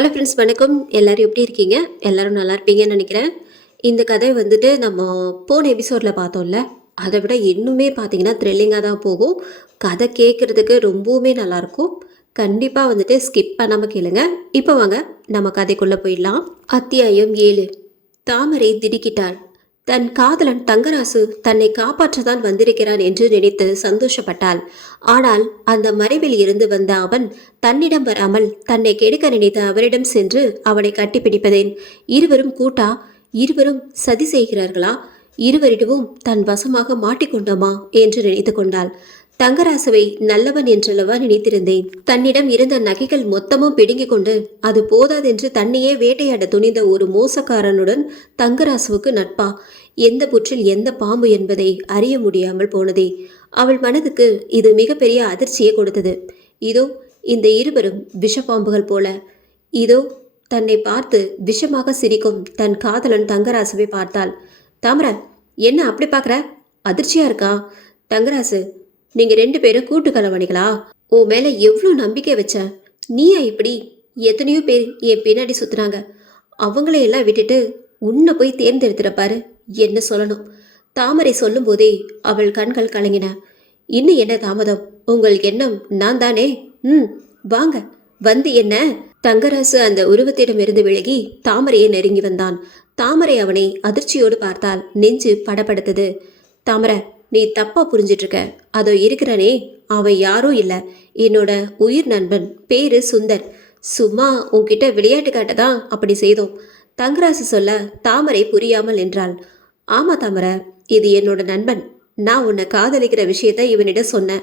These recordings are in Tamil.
ஹலோ ஃப்ரெண்ட்ஸ், வணக்கம். எல்லாரும் எப்படி இருக்கீங்க? எல்லாரும் நல்லா இருப்பீங்கன்னு நினைக்கிறேன். இந்த கதை வந்துட்டு நம்ம போன எபிசோடில் பார்த்தோம்ல, அதை விட இன்னுமே பார்த்தீங்கன்னா த்ரில்லிங்காக தான் போகும். கதை கேட்குறதுக்கு ரொம்பவுமே நல்லாயிருக்கும். கண்டிப்பாக வந்துட்டு ஸ்கிப் பண்ணாமல் கேளுங்க. இப்போ வாங்க நம்ம கதைக்குள்ளே போயிடலாம். அத்தியாயம் 7. தாமரை திடுக்கிட்டாள். தன் காதலன் தங்கராசு தன்னை காப்பாற்றத்தான் வந்திருக்கிறான் என்று நினைத்து சந்தோஷப்பட்டாள். ஆனால் அந்த மறைவில் இருந்து வந்த அவன் தன்னிடம் வராமல் தன்னை கெடுக்க நினைத்த அவரிடம் சென்று அவனை கட்டிப்பிடிப்பதேன்? இருவரும் கூட்டா? இருவரும் சதி செய்கிறார்களா? இருவரிடமும் தன் வசமாக மாட்டிக்கொண்டோமா என்று நினைத்து கொண்டாள். தங்கராசுவை நல்லவன் என்றல்லவா நினைத்திருந்தேன். தன்னிடம் இருந்த நகைகள் மொத்தமும் பிடுங்கிக் கொண்டு அது போதாதென்று தன்னையே வேட்டையாட துணிந்த ஒரு மோசக்காரனுடன் தங்கராசுவுக்கு நட்பா? எந்த புற்றில் எந்த பாம்பு என்பதை அறிய முடியாமல் போனதே. அவள் மனதுக்கு இது மிகப்பெரிய அதிர்ச்சியை கொடுத்தது. இதோ இந்த இருவரும் விஷப்பாம்புகள் போல. இதோ தன்னை பார்த்து விஷமாக சிரிக்கும் தன் காதலன் தங்கராசுவை பார்த்தாள். தாமரை, என்ன அப்படி பார்க்குற? அதிர்ச்சியா இருக்கா? தங்கராசு, நீங்க 2 பேரும் கூட்டு கலவாணிகளா? உன் மேல எவ்வளோ நம்பிக்கை வச்ச. நீயா இப்படி? எத்தனையோ பேர் என் பின்னாடி சுத்துறாங்க. அவங்களையெல்லாம் விட்டுட்டு உன்னை போய் தேர்ந்தெடுத்துற பாரு. என்ன சொல்லணும்? தாமரை சொல்லும் போதே அவள் கண்கள் கலங்கின. இன்னும் என்ன தாமதம்? உங்கள் எண்ணம் நான் தானே. வாங்க, வந்து என்ன? தங்கராசு அந்த உருவத்திடமிருந்து விலகி தாமரையை நெருங்கி வந்தான். தாமரை அவனை அதிர்ச்சியோடு பார்த்தால் நெஞ்சு படப்படுத்தது. தாமரை, நீ தப்பா புரிஞ்சிட்டு இருக்க. அதோ இருக்கிறனே, அவன் யாரும் இல்லை, என்னோட உயிர் நண்பன். பேரு சுந்தர். சும்மா உன்கிட்ட விளையாட்டு காட்டதான் அப்படி செய்தோம். தங்கராசு சொல்ல தாமரை புரியாமல் என்றாள். ஆமா தாமரை, இது என்னோட நண்பன். நான் உன்னை காதலிக்கிற விஷயத்த இவனிடம் சொன்னேன்.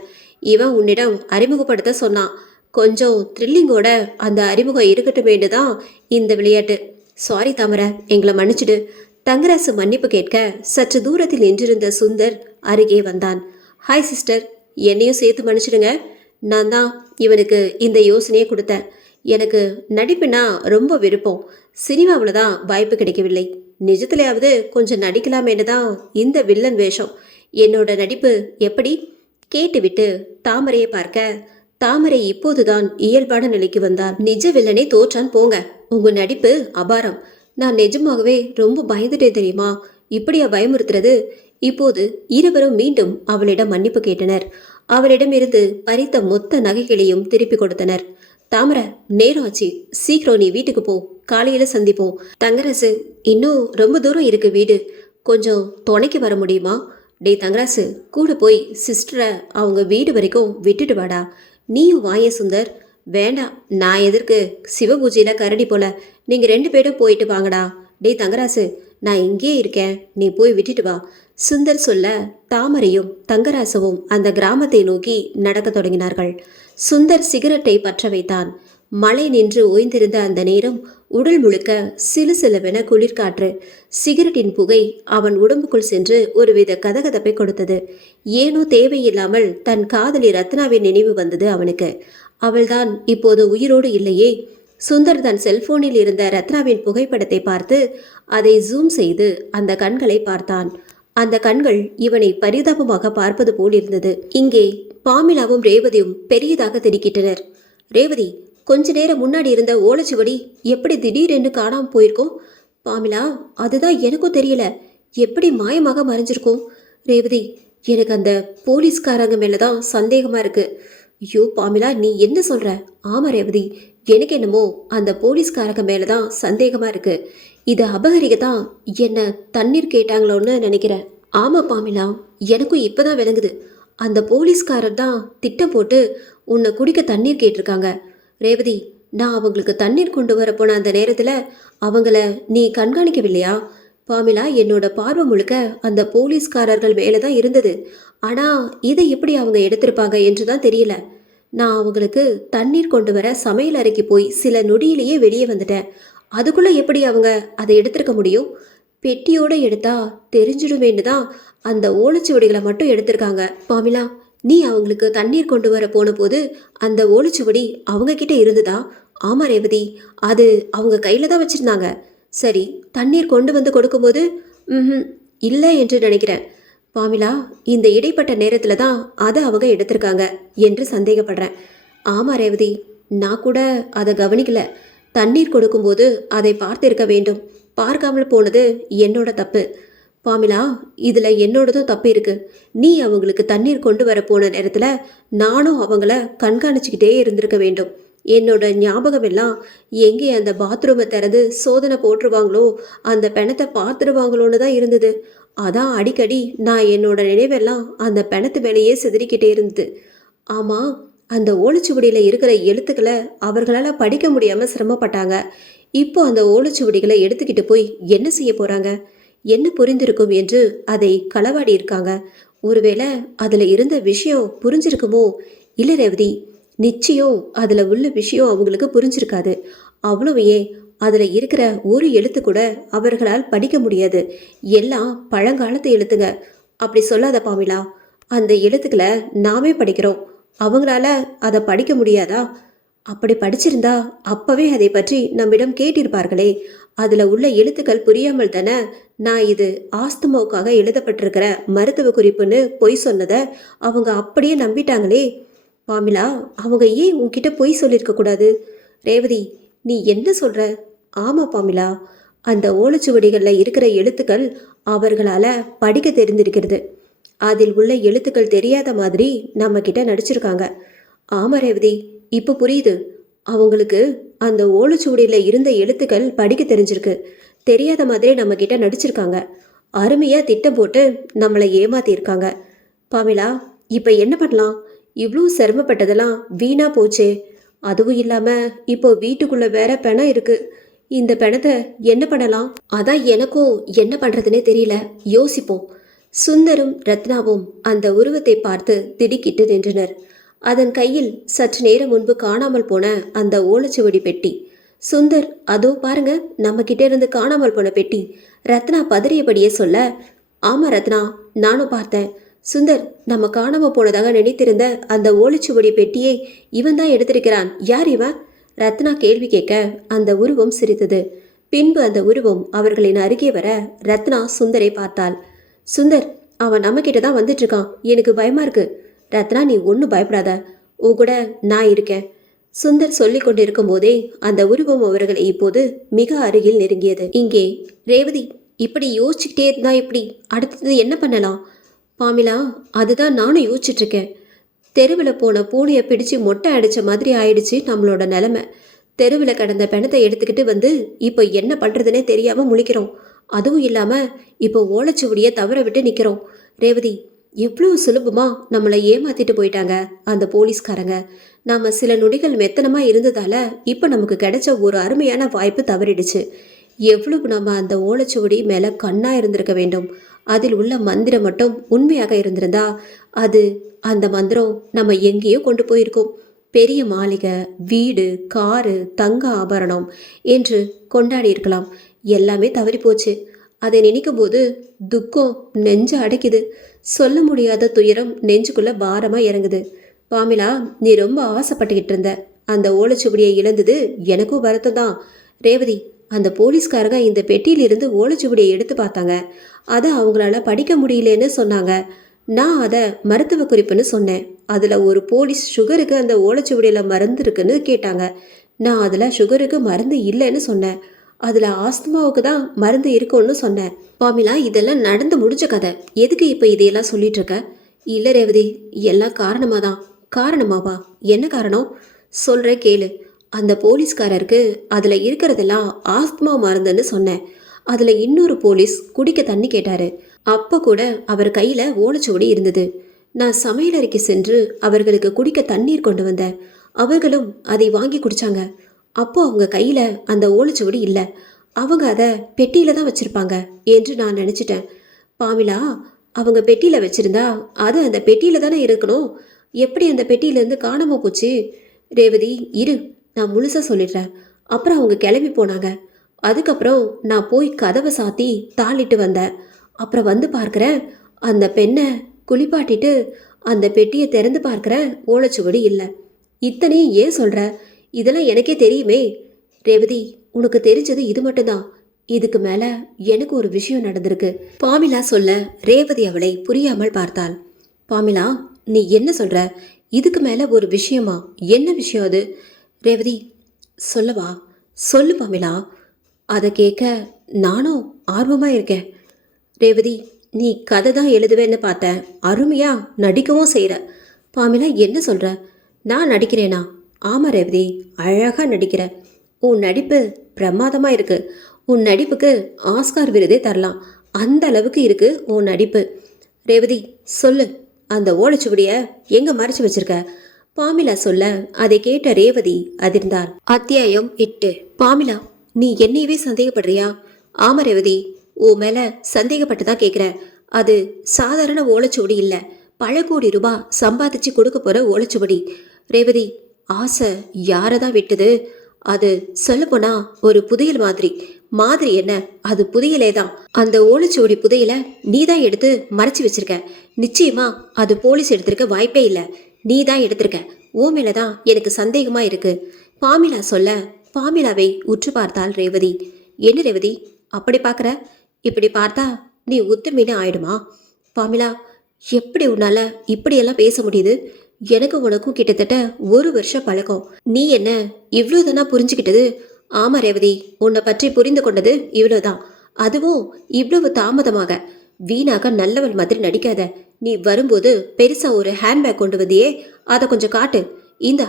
இவன் உன்னிடம் அறிமுகப்படுத்த சொன்னான். கொஞ்சம் த்ரில்லிங்கோட அந்த அறிமுகம் இருக்கட்டுமேனு தான் இந்த விளையாட்டு. சாரி தாமரை, எங்களை மன்னிச்சிடு. தங்கராசு மன்னிப்பு கேட்க சற்று தூரத்தில் நின்றிருந்த சுந்தர் அருகே வந்தான். ஹாய் சிஸ்டர், என்னையும் சேர்த்து மன்னிச்சிடுங்க. நான் தான் இவனுக்கு இந்த யோசனையை கொடுத்தேன். எனக்கு நடிப்புனா ரொம்ப விருப்பம். சினிமாவில் தான் வாய்ப்பு கிடைக்கவில்லை. நிஜத்திலேயாவது கொஞ்சம் நடிக்கலாமேனு தான் இந்த வில்லன் வேஷம். என்னோட நடிப்பு எப்படி? கேட்டுவிட்டு தாமரையை பார்க்க தாமரை இப்போதுதான் இயல்பான நிலைக்கு வந்தார். நிஜ வில்லனே தோற்றான் போங்க. உங்க நடிப்பு அபாரம். நான் நிஜமாகவே ரொம்ப பயந்துட்டேன் தெரியுமா? இப்படியா பயமுறுத்துறது? இப்போது இருவரும் மீண்டும் அவளிடம் மன்னிப்பு கேட்டனர். அவளிடமிருந்து பறித்த மொத்த நகைகளையும் திருப்பி கொடுத்தனர். தாமரை, நேரம் ஆச்சு, சீக்கிரம் நீ வீட்டுக்கு போ. காலையில சந்திப்போம். தங்கராசு, இன்னும் ரொம்ப தூரம் இருக்கு வீடு. கொஞ்சம் துணைக்கு வர முடியுமா? டே தங்கராசு, கூட போய் சிஸ்டரை அவங்க வீடு வரைக்கும் விட்டுட்டு வாடா. நீயும் வாயே சுந்தர். வேண்டாம், நான் எதற்கு? சிவபூஜையில கரடி போல. நீங்க 2 பேரும் போயிட்டு வாங்கடா. டே தங்கராசு, நான் இங்கே இருக்கேன், நீ போய் விட்டுட்டு வா. சுந்தர் சொல்ல தாமரையும் தங்கராசுவும் அந்த கிராமத்தை நோக்கி நடக்க தொடங்கினார்கள். சுந்தர் சிகரெட்டை பற்ற வைத்தான். மழை நின்று ஓய்ந்திருந்த அந்த நேரம் உடல் முழுக்க சிலு சிலுவென குளிர்காற்று. சிகரெட்டின் புகை அவன் உடம்புக்குள் சென்று ஒருவித கதகதப்பை கொடுத்தது. ஏனோ தேவையில்லாமல் தன் காதலி ரத்னாவின் நினைவு வந்தது அவனுக்கு. அவள்தான் இப்போது உயிரோடு இல்லையே. சுந்தர் தன் செல்போனில் இருந்த ரத்னாவின் புகைப்படத்தை பார்த்து அதை ஜூம் செய்து அந்த கண்களை பார்த்தான். அந்த கண்கள் இவனை பரிதாபமாக பார்ப்பது போல் இருந்தது. இங்கே பாமிலாவும் ரேவதியும் பெரியதாக திடுக்கிட்டனர். ரேவதி, கொஞ்ச நேரம் முன்னாடி இருந்த ஓலைச்சுவடி எப்படி திடீரென்று காணாமல் போயிருக்கோம்? பாமிலா, அதுதான் எனக்கும் தெரியல. எப்படி மாயமாக மறைஞ்சிருக்கோம்? ரேவதி, எனக்கு அந்த போலீஸ்காரங்க மேலதான் சந்தேகமா இருக்கு. ஐயோ பாமிலா, நீ என்ன சொல்ற? ஆமா ரேவதி, எனக்கு என்னமோ அந்த போலீஸ்காரங்க மேலதான் சந்தேகமா இருக்கு. இதை அபகரிக்கத்தான் என்ன தண்ணீர் கேட்டாங்களோன்னு நினைக்கிறேன். ஆமா பாமிலா, எனக்கும் இப்பதான் விளங்குது. அந்த போலீஸ்காரர் தான் திட்டம் போட்டு உன்னை குடிக்க தண்ணீர் கேட்டிருக்காங்க. ரேவதி, நான் அவங்களுக்கு தண்ணீர் கொண்டு வர போன அந்த நேரத்தில் அவங்கள நீ கண்காணிக்கவில்லையா? பாமிலா, என்னோட பார்வை முழுக்க அந்த போலீஸ்காரர்கள் மேலே தான் இருந்தது. ஆனால் இதை எப்படி அவங்க எடுத்திருப்பாங்க என்று தான் தெரியல. நான் அவங்களுக்கு தண்ணீர் கொண்டு வர சமையல் அறைக்கு போய் சில நொடியிலேயே வெளியே வந்துட்டேன். அதுக்குள்ளே எப்படி அவங்க அதை எடுத்திருக்க முடியும்? பெட்டியோடு எடுத்தா தெரிஞ்சிடுமேன்னு தான் அந்த ஓலைச்சுவடிகளை மட்டும் எடுத்திருக்காங்க. பாமிலா, நீ அவங்களுக்கு தண்ணீர் கொண்டு வர போன போது அந்த ஓலைச்சுவடி அவங்க கிட்ட இருந்ததா? ஆமா ரேவதி, அது அவங்க கையில தான் வச்சிருந்தாங்க. சரி, தண்ணீர் கொண்டு வந்து கொடுக்கும்போது இல்லை என்று நினைக்கிறேன். பாமிலா, இந்த இடைப்பட்ட நேரத்தில் தான் அதை அவங்க எடுத்திருக்காங்க என்று சந்தேகப்படுறேன். ஆமாம் ரேவதி, நான் கூட அதை கவனிக்கல. தண்ணீர் கொடுக்கும்போது அதை பார்த்திருக்க வேண்டும். பார்க்காமல் போனது என்னோட தப்பு. பாமிலா, இதில் என்னோடதும் தப்பு இருக்கு. நீ அவங்களுக்கு தண்ணீர் கொண்டு வர போன நேரத்தில் நானும் அவங்கள கண்காணிச்சுக்கிட்டே இருந்திருக்க வேண்டும். என்னோட ஞாபகம் எல்லாம் எங்கே அந்த பாத்ரூமை திறந்து சோதனை போட்டுருவாங்களோ, அந்த பிணத்தை பார்த்துருவாங்களோன்னு தான் இருந்தது. அதான் அடிக்கடி நான் என்னோட நினைவெல்லாம் அந்த பிணத்து மேலேயே சிதறிக்கிட்டே இருந்தது. ஆமாம், அந்த ஓலைச்சுவடியில் இருக்கிற எழுத்துக்களை அவர்களால் படிக்க முடியாமல் சிரமப்பட்டாங்க. இப்போ அந்த ஓலைச்சுவடிகளை எடுத்துக்கிட்டு போய் என்ன செய்ய போகிறாங்க? என்ன புரிந்திருக்கும் என்று அதை களவாடி இருக்காங்க. ஒருவேளை அதில் இருந்த விஷயம் புரிஞ்சிருக்குமோ? இல்லை ரேவதி, நிச்சயம் அதில் உள்ள விஷயம் அவங்களுக்கு புரிஞ்சிருக்காது. அவ்வளவு ஏன், அதில் இருக்கிற ஒரு எழுத்து கூட அவர்களால் படிக்க முடியாது. எல்லாம் பழங்காலத்து எழுத்துங்க. அப்படி சொல்லாத பாமிலா. அந்த எழுத்துக்களை நாமே படிக்கிறோம். அவங்களால அதை படிக்க முடியாதா? அப்படி படிச்சிருந்தா அப்பவே அதை பற்றி நம்மிடம் கேட்டிருப்பார்களே. அதில் உள்ள எழுத்துக்கள் புரியாமல் தானே நான் இது ஆஸ்துமாவுக்காக எழுதப்பட்டிருக்கிற மருத்துவ குறிப்புன்னு பொய் சொன்னதை அவங்க அப்படியே நம்பிட்டாங்களே. பாமிலா, அவங்க ஏன் உன்கிட்ட பொய் சொல்லியிருக்க கூடாது? ரேவதி, நீ என்ன சொல்ற? ஆமாம் பாமிலா, அந்த ஓலைச்சுவடிகளில் இருக்கிற எழுத்துக்கள் அவர்களால் படிக்க தெரிந்திருக்கிறது. அதில் உள்ள எழுத்துக்கள் தெரியாத மாதிரி நம்ம கிட்ட நடிச்சிருக்காங்க. ஆமாம் ரேவதி, இப்போ புரியுது. அவங்களுக்கு அந்த ஓலைச்சுவடியில் இருந்த எழுத்துக்கள் படிக்க தெரிஞ்சிருக்கு. தெரியாத மாதிரி நம்ம கிட்ட நடிச்சிருக்காங்க. அருமையாக திட்டம் போட்டு நம்மளை ஏமாத்தியிருக்காங்க. பாமிலா, இப்போ என்ன பண்ணலாம்? இவ்வளோ சிரமப்பட்டதெல்லாம் வீணாக போச்சே. அதுவும் இல்லாமல் இப்போ வீட்டுக்குள்ளே வேற பிணம் இருக்குது. இந்த பிணத்தை என்ன பண்ணலாம்? அதான் எனக்கும் என்ன பண்ணுறதுனே தெரியல. யோசிப்போம். சுந்தரும் ரத்னாவும் அந்த உருவத்தை பார்த்து திடுக்கிட்டு நின்றனர். அதன் கையில் சற்று நேரம் முன்பு காணாமல் போன அந்த ஓலைச்சுவடி பெட்டி. சுந்தர், அதோ பாருங்க, நம்ம கிட்ட இருந்து காணாமல் போன பெட்டி. ரத்னா பதறியபடியே சொல்ல, ஆமாம் ரத்னா, நானும் பார்த்தேன். சுந்தர், நம்ம காணாமல் போனதாக நினைத்திருந்த அந்த ஓலைச்சுவடி பெட்டியை இவன் தான் எடுத்திருக்கிறான். யார் இவன்? ரத்னா கேள்வி கேட்க அந்த உருவம் சிரித்தது. பின்பு அந்த உருவம் அவர்களின் அருகே வர ரத்னா சுந்தரை பார்த்தாள். சுந்தர், அவன் நம்ம கிட்ட தான் வந்துட்டு இருக்கான். எனக்கு பயமா இருக்கு. ரத்னா, நீ ஒன்றும் பயப்படாத, உன் கூட நான் இருக்கேன். சுந்தர் சொல்லி கொண்டிருக்கும் போதே அந்த உருவம் அவர்களை இப்போது மிக அருகில் நெருங்கியது. இங்கே ரேவதி, இப்படி யோசிச்சுக்கிட்டே இருந்தா எப்படி? அடுத்தது என்ன பண்ணலாம்? பாமிலா, அதுதான் நானும் யோசிச்சுட்டு இருக்கேன். தெருவில் போன பூனையை பிடிச்சு மொட்டை அடித்த மாதிரி ஆயிடுச்சு நம்மளோட நிலமை. தெருவில் கடந்த பிணத்தை எடுத்துக்கிட்டு வந்து இப்போ என்ன பண்ணுறதுனே தெரியாமல் முழிக்கிறோம். அதுவும் இல்லாமல் இப்போ ஓலைச்சுவடியை தவற விட்டு நிற்கிறோம். ரேவதி, எவ்வளோ சுலபமாக நம்மளை ஏமாற்றிட்டு போயிட்டாங்க அந்த போலீஸ்காரங்க. நாம் சில நொடிகள் மெத்தனமாக இருந்ததால் இப்போ நமக்கு கிடைச்ச ஒரு அருமையான வாய்ப்பு தவறிடுச்சு. எவ்வளவு நம்ம அந்த ஓலைச்சுவடி மேலே கண்ணாக இருந்திருக்க வேண்டும். அதில் உள்ள மந்திரம் மட்டும் உண்மையாக இருந்திருந்தா அது அந்த மந்திரம் நம்ம எங்கேயோ கொண்டு போயிருக்கோம். பெரிய மாளிகை, வீடு, காரு, தங்க ஆபரணம் என்று கொண்டாடி இருக்கலாம். எல்லாமே தவறி போச்சு. அதை நினைக்கும் போது துக்கம் நெஞ்ச அடைக்குது. சொல்ல முடியாத துயரம் நெஞ்சுக்குள்ள பாரமா இறங்குது. பாமிலா, நீ ரொம்ப ஆசைப்பட்டுக்கிட்டு இருந்த அந்த ஓலைச்சுவடியை இழந்தது எனக்கும் வருத்தம் தான். ரேவதி, அந்த போலீஸ்காரங்க இந்த பெட்டியிலிருந்து ஓலைச்சுவடியை எடுத்து பார்த்தாங்க. அதை அவங்களால படிக்க முடியலன்னு சொன்னாங்க. நான் அதை மருத்துவ குறிப்புன்னு சொன்னேன். அதில் ஒரு போலீஸ் சுகருக்கு அந்த ஓலைச்சுவடியில் மருந்து இருக்குன்னு கேட்டாங்க. நான் அதில் சுகருக்கு மருந்து இல்லைன்னு சொன்னேன். அதில் ஆஸ்துமாவுக்கு தான் மருந்து இருக்குன்னு சொன்னேன். பாமிலா, இதெல்லாம் நடந்து முடிஞ்ச கதை. எதுக்கு இப்போ இதையெல்லாம் சொல்லிட்டு இருக்க? இல்லை ரேவதி, எல்லாம் காரணமாக தான். காரணமாவா? என்ன காரணம்? சொல்கிறேன் கேளு. அந்த போலீஸ்காரருக்கு அதில் இருக்கிறதெல்லாம் ஆஸ்துமா மருந்துன்னு சொன்னேன். அதில் இன்னொரு போலீஸ் குடிக்க தண்ணி கேட்டார். அப்போ கூட அவர் கையில் ஓலைச்சுவடி இருந்தது. நான் சமையலறைக்கு சென்று அவர்களுக்கு குடிக்க தண்ணீர் கொண்டு வந்தேன். அவர்களும் அதை வாங்கி குடித்தாங்க. அப்போ அவங்க கையில் அந்த ஓலைச்சுவடி இல்லை. அவங்க அதை பெட்டியில் தான் வச்சுருப்பாங்க என்று நான் நினச்சிட்டேன். பாமிலா, அவங்க பெட்டியில் வச்சுருந்தா அது அந்த பெட்டியில் தானே இருக்கணும். எப்படி அந்த பெட்டியிலேருந்து காணாமல் போச்சு? ரேவதி, இரு, நான் முழுசாக சொல்லிடுறேன். அப்புறம் அவங்க கிளம்பி போனாங்க. அதுக்கப்புறம் நான் போய் கதவை சாத்தி தாளிட்டு வந்தேன். அப்புறம் வந்து பார்க்குறேன், அந்த பெண்ணை குளிப்பாட்டிட்டு அந்த பெட்டியை திறந்து பார்க்குறேன், ஓலைச்சுவடி இல்லை. இத்தனையும் ஏன் சொல்கிற? இதெல்லாம் எனக்கே தெரியுமே. ரேவதி, உனக்கு தெரிஞ்சது இது மட்டும்தான். இதுக்கு மேலே எனக்கு ஒரு விஷயம் நடந்திருக்கு. பாமிலா சொல்ல ரேவதி அவளை புரியாமல் பார்த்தாள். பாமிலா, நீ என்ன சொல்கிற? இதுக்கு மேலே ஒரு விஷயமா? என்ன விஷயம் அது? ரேவதி, சொல்லவா? சொல்லு பாமிலா. அதை கேட்க நானும் ஆர்வமாக இருக்கேன். ரேவதி, நீ கதை தான் எழுதுவேன்னு பார்த்தேன். அருமையா நடிக்கவும் செய்கிற. பாமிலா, என்ன சொல்கிற? நான் நடிக்கிறேனா? ஆமாம் ரேவதி, அழகாக நடிக்கிற. உன் நடிப்பு பிரமாதமாக இருக்கு. உன் நடிப்புக்கு ஆஸ்கார் விருதே தரலாம். அந்த அளவுக்கு இருக்கு உன் நடிப்பு. ரேவதி, சொல்லு, அந்த ஓலைச்சுவடியை எங்கே மறைச்சு வச்சிருக்க? பாமிலா சொல்ல அதை கேட்ட ரேவதி அதிர்ந்தாள். அத்தியாயம் 8. பாமிலா, நீ என்னையவே சந்தேகப்படுறியா? ஆமா ரேவதி, உன் மேல சந்தேகப்பட்டு தான் கேட்குறேன். அது சாதாரண ஓலைச்சுவடி இல்லை, பல கோடி ரூபாய் சம்பாதிச்சு கொடுக்க போற ஓலைச்சுவடி. ரேவதி, ஆசை யாரை தான் விட்டது? அது சொல்லப்போனா ஒரு புதையல் மாதிரி. மாதிரி என்ன, அது புதையலே தான். அந்த ஓலைச்சுவடி புதையல நீ தான் எடுத்து மறைச்சு வச்சிருக்க. நிச்சயமா அது போலீஸ் எடுத்திருக்க வாய்ப்பே இல்லை. நீ தான் எடுத்திருக்க. ஓ மேலதான் எனக்கு சந்தேகமா இருக்கு. பாமிலா சொல்ல பாமிலாவை உற்று பார்த்தாள் ரேவதி. என்ன ரேவதி அப்படி பார்க்குற? இப்படி பார்த்தா நீ உத்தமின்னு ஆயிடுமா? பாமிலா, எப்படி உன்னால இப்படியெல்லாம் பேச முடியுது? எனக்கு உனக்கும் கிட்டத்தட்ட 1 வருஷம் பழக்கம். நீ என்ன இவ்வளோதானா புரிஞ்சுக்கிட்டது? ஆமா ரேவதி, உன்னை பற்றி புரிந்து கொண்டது இவ்வளோதான். அதுவும் இவ்வளவு தாமதமாக. வீணாக நல்லவள் மாதிரி நடிக்காத. நீ வரும்போது பெருசா ஒரு ஹேண்ட்பேக் கொண்டு வந்தியே, அதை கொஞ்சம் காட்டு. இந்தா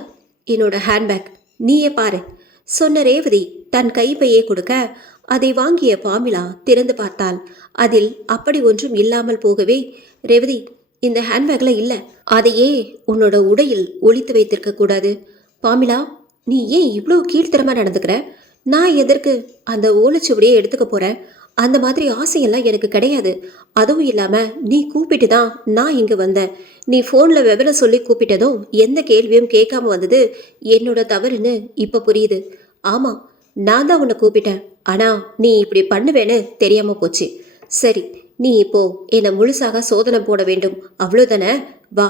என்னோட ஹேண்ட்பேக், நீயே பாரு. சொன்ன ரேவதி தன் கைப்பையே கொடுக்க அதை வாங்கிய பாமிலா திறந்து பார்த்தாள். அதில் அப்படி ஒன்றும் இல்லாமல் போகவே, ரேவதி, இந்த ஹேண்ட்பேக்ல இல்ல. அதையே உன்னோட உடையில் ஒளித்து வைத்திருக்க கூடாது. பாமிலா, நீ ஏன் இவ்வளோ கீழ்த்தரமா நடந்துக்கிற? நான் எதற்கு அந்த ஓலைச்சுவடியை எடுத்துக்க போறேன்? அந்த மாதிரி ஆசையெல்லாம் எனக்கு கிடையாது. அதுவும் இல்லாம நீ கூப்பிட்டு தான் நான் இங்க வந்தேன். நீ ஃபோன்ல விவரம் சொல்லி கூப்பிட்டதும் எந்த கேள்வியும் கேட்காம வந்தது என்னோட தவறுன்னு இப்ப புரியுது. ஆமா, நான் தான் உன்னை கூப்பிட்டேன். ஆனா நீ இப்படி பண்ணுவேன்னு தெரியாம போச்சு. சரி, நீ இப்போ என்னை முழுசாக சோதனை போட வேண்டும், அவ்வளோதானே? வா,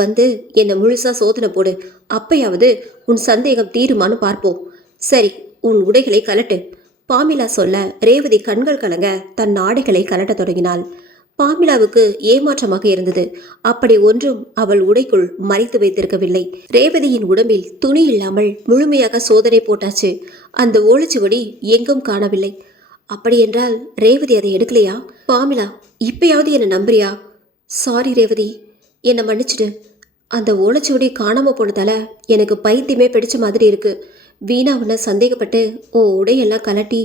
வந்து என்னை முழுசா சோதனை போடு. அப்பயாவது உன் சந்தேகம் தீருமான்னு பார்ப்போம். சரி, உன் உடைகளை கலட்டு. பாமிலா சொல்ல ரேவதி கண்கள் கலங்க தன் ஆடைகளை கலட்ட தொடங்கினாள். பாமிலாவுக்கு ஏமாற்றமாக இருந்தது. அப்படி ஒன்றும் அவள் உடைக்குள் மறைத்து வைத்திருக்கவில்லை. ரேவதியின் உடம்பில் துணி இல்லாமல் முழுமையாக சோதனை போட்டாச்சு. அந்த ஓலைச்சுவடி எங்கும் காணவில்லை. அப்படியென்றால் ரேவதி அதை எடுக்கலையா? பாமிலா, இப்பயாவது என்னை நம்புறியா? சாரி ரேவதி, என்னை மன்னிச்சிடு. அந்த ஓலைச்சுவடி காணாம போனதால எனக்கு பைத்தியமே பிடிச்ச மாதிரி இருக்கு. வீணா உன்னை சந்தேகப்பட்டு உன் உடையெல்லாம் கலட்டி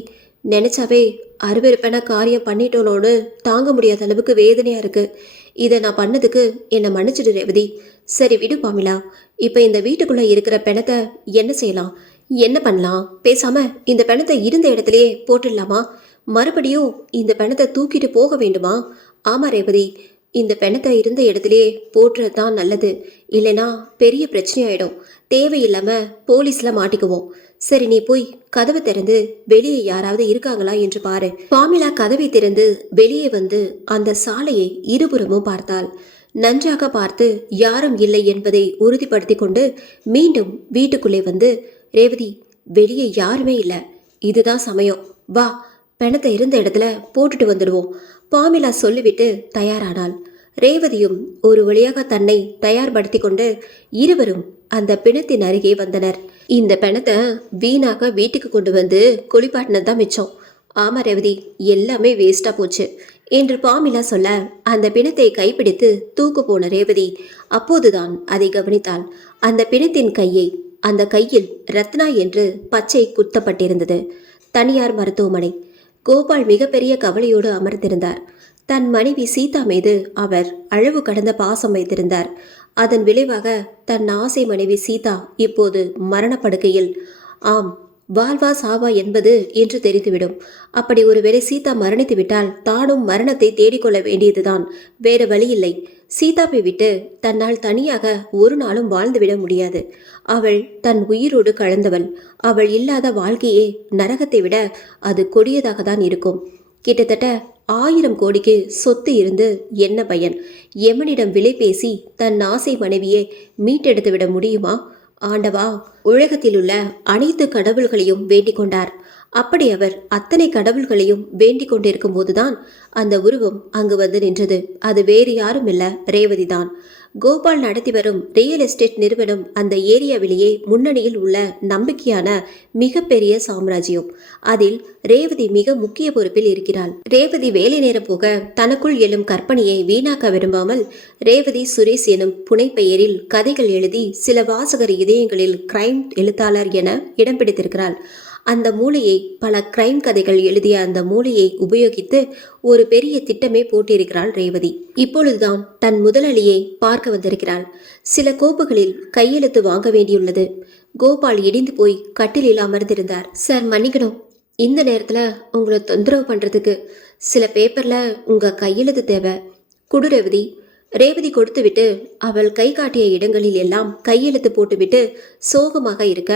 நினைச்சாவே அருவருப்பான காரியம் பண்ணிட்டோனோன்னு தாங்க முடியாத அளவுக்கு வேதனையா இருக்கு. இதை நான் பண்ணதுக்கு என்னை மன்னிச்சிடு ரேவதி. சரி விடு பாமிலா, இப்போ இந்த வீட்டுக்குள்ள இருக்கிற பிணத்தை என்ன செய்யலாம்? என்ன பண்ணலாம்? பேசாம இந்த பிணத்தை இருந்த இடத்துலயே போட்டுடலாமா? மறுபடியும் இந்த பிணத்தை தூக்கிட்டு போக வேண்டுமா? ஆமா ரேவதி, இந்த பிணத்தை இருந்த இடத்துலயே போட்டுறது தான் நல்லது. இல்லைனா பெரிய பிரச்சனையாயிடும். தேவையில்லாம போலீஸ்ல மாட்டிக்குவோம். சரி, நீ போய் கதவை திறந்து வெளியே யாராவது இருக்காங்களா என்று பாரு. பாமிலா கதவை திறந்து வெளியே வந்து அந்த சாலையை இருபுறமும் பார்த்தாள். நன்றாக பார்த்து யாரும் இல்லை என்பதை உறுதிப்படுத்தி கொண்டு மீண்டும் வீட்டுக்குள்ளே வந்து, ரேவதி, வெளியே யாருமே இல்லை, இதுதான் சமயம், வா, பிணத்தை இருந்த இடத்துல போட்டுட்டு வந்துடுவோம். பாமிலா சொல்லிவிட்டு தயாரானாள். ரேவதியும் ஒரு வழியாக தன்னை தயார்படுத்தி கொண்டு இருவரும் அந்த பிணத்தின் அருகே வந்தனர். இந்த பிணத்தை வீணாக வீட்டுக்கு கொண்டு வந்து குளிப்பாட்டினது தான் மிச்சம். ஆமா ரேவதி, எல்லாமே வேஸ்டா போச்சு என்று பாமிலா சொல்ல அந்த பிணத்தை கைப்பிடித்து தூக்கு போன ரேவதி அப்போதுதான் அதை கவனித்தாள். அந்த பிணத்தின் கையை, அந்த கையில் ரத்னா என்று பச்சை குத்தப்பட்டிருந்தது. தனியார் மருத்துவமனை. கோபால் மிகப்பெரிய கவலையோடு அமர்ந்திருந்தார். தன் மனைவி சீதா மீது அவர் அளவு கடந்த பாசம் வைத்திருந்தார். அதன் விளைவாக தன் ஆசை மனைவி சீதா இப்போது மரணப்படுக்கையில். ஆம், வாழ்வா சாவா என்பது என்று தெரிந்துவிடும். அப்படி ஒருவேளை சீதா மரணித்து விட்டால் தானும் மரணத்தை தேடிக்கொள்ள வேண்டியதுதான், வேறு வழியில்லை. சீதாவை விட்டு தன்னால் தனியாக ஒரு நாளும் வாழ்ந்துவிட முடியாது. அவள் தன் உயிரோடு கலந்தவள். அவள் இல்லாத வாழ்க்கையே நரகத்தை விட அது கொடியதாக தான் இருக்கும். கிட்டத்தட்ட 1000 கோடிக்கு சொத்து இருந்து என்ன பயன்? யமனிடம் விலை பேசி தன் ஆசை மனைவியை மீட்டெடுத்து விட முடியுமா? ஆண்டவா, உலகத்தில் உள்ள அனைத்து கடவுள்களையும் வேண்டிக் கொண்டார். அப்படி அவர் அத்தனை கடவுள்களையும் வேண்டிக் கொண்டிருக்கும் போதுதான் அந்த உருவம் அங்கு வந்து நின்றது. அது வேறு யாரும் இல்ல, ரேவதிதான். கோபால் நடத்தி வரும் ரியல் எஸ்டேட் நிறுவனம் அந்த ஏரியாவிலேயே முன்னணியில் உள்ள நம்பிக்கையான மிகப்பெரிய சாம்ராஜ்யம். அதில் ரேவதி மிக முக்கிய பொறுப்பில் இருக்கிறாள். ரேவதி வேலை நேரம் போக தனக்குள் எழும் கற்பனையை வீணாக்க விரும்பாமல் ரேவதி சுரேஷ் எனும் புனைப்பெயரில் கதைகள் எழுதி சில வாசகர் இதயங்களில் கிரைம் எழுத்தாளர் என இடம் பிடித்திருக்கிறாள். அந்த மூளையை, பல கிரைம் கதைகள் எழுதிய அந்த மூளையை உபயோகித்து ஒரு பெரிய திட்டமே போட்டிருக்கிறாள் ரேவதி. இப்பொழுதுதான் தன் முதலாளியை பார்க்க வந்திருக்கிறாள். சில கோப்புகளில் கையெழுத்து வாங்க வேண்டியுள்ளது. கோபால் இடிந்து போய் கட்டிலில் அமர்ந்திருந்தார். சார் மன்னிக்கணும், இந்த நேரத்தில் உங்களை தொந்தரவு பண்ணுறதுக்கு சில பேப்பரில் உங்கள் கையெழுத்து தேவை. குடு ரேவதி. ரேவதி கொடுத்துவிட்டு அவள் கை காட்டிய இடங்களில் எல்லாம் கையெழுத்து போட்டுவிட்டு சோகமாக இருக்க,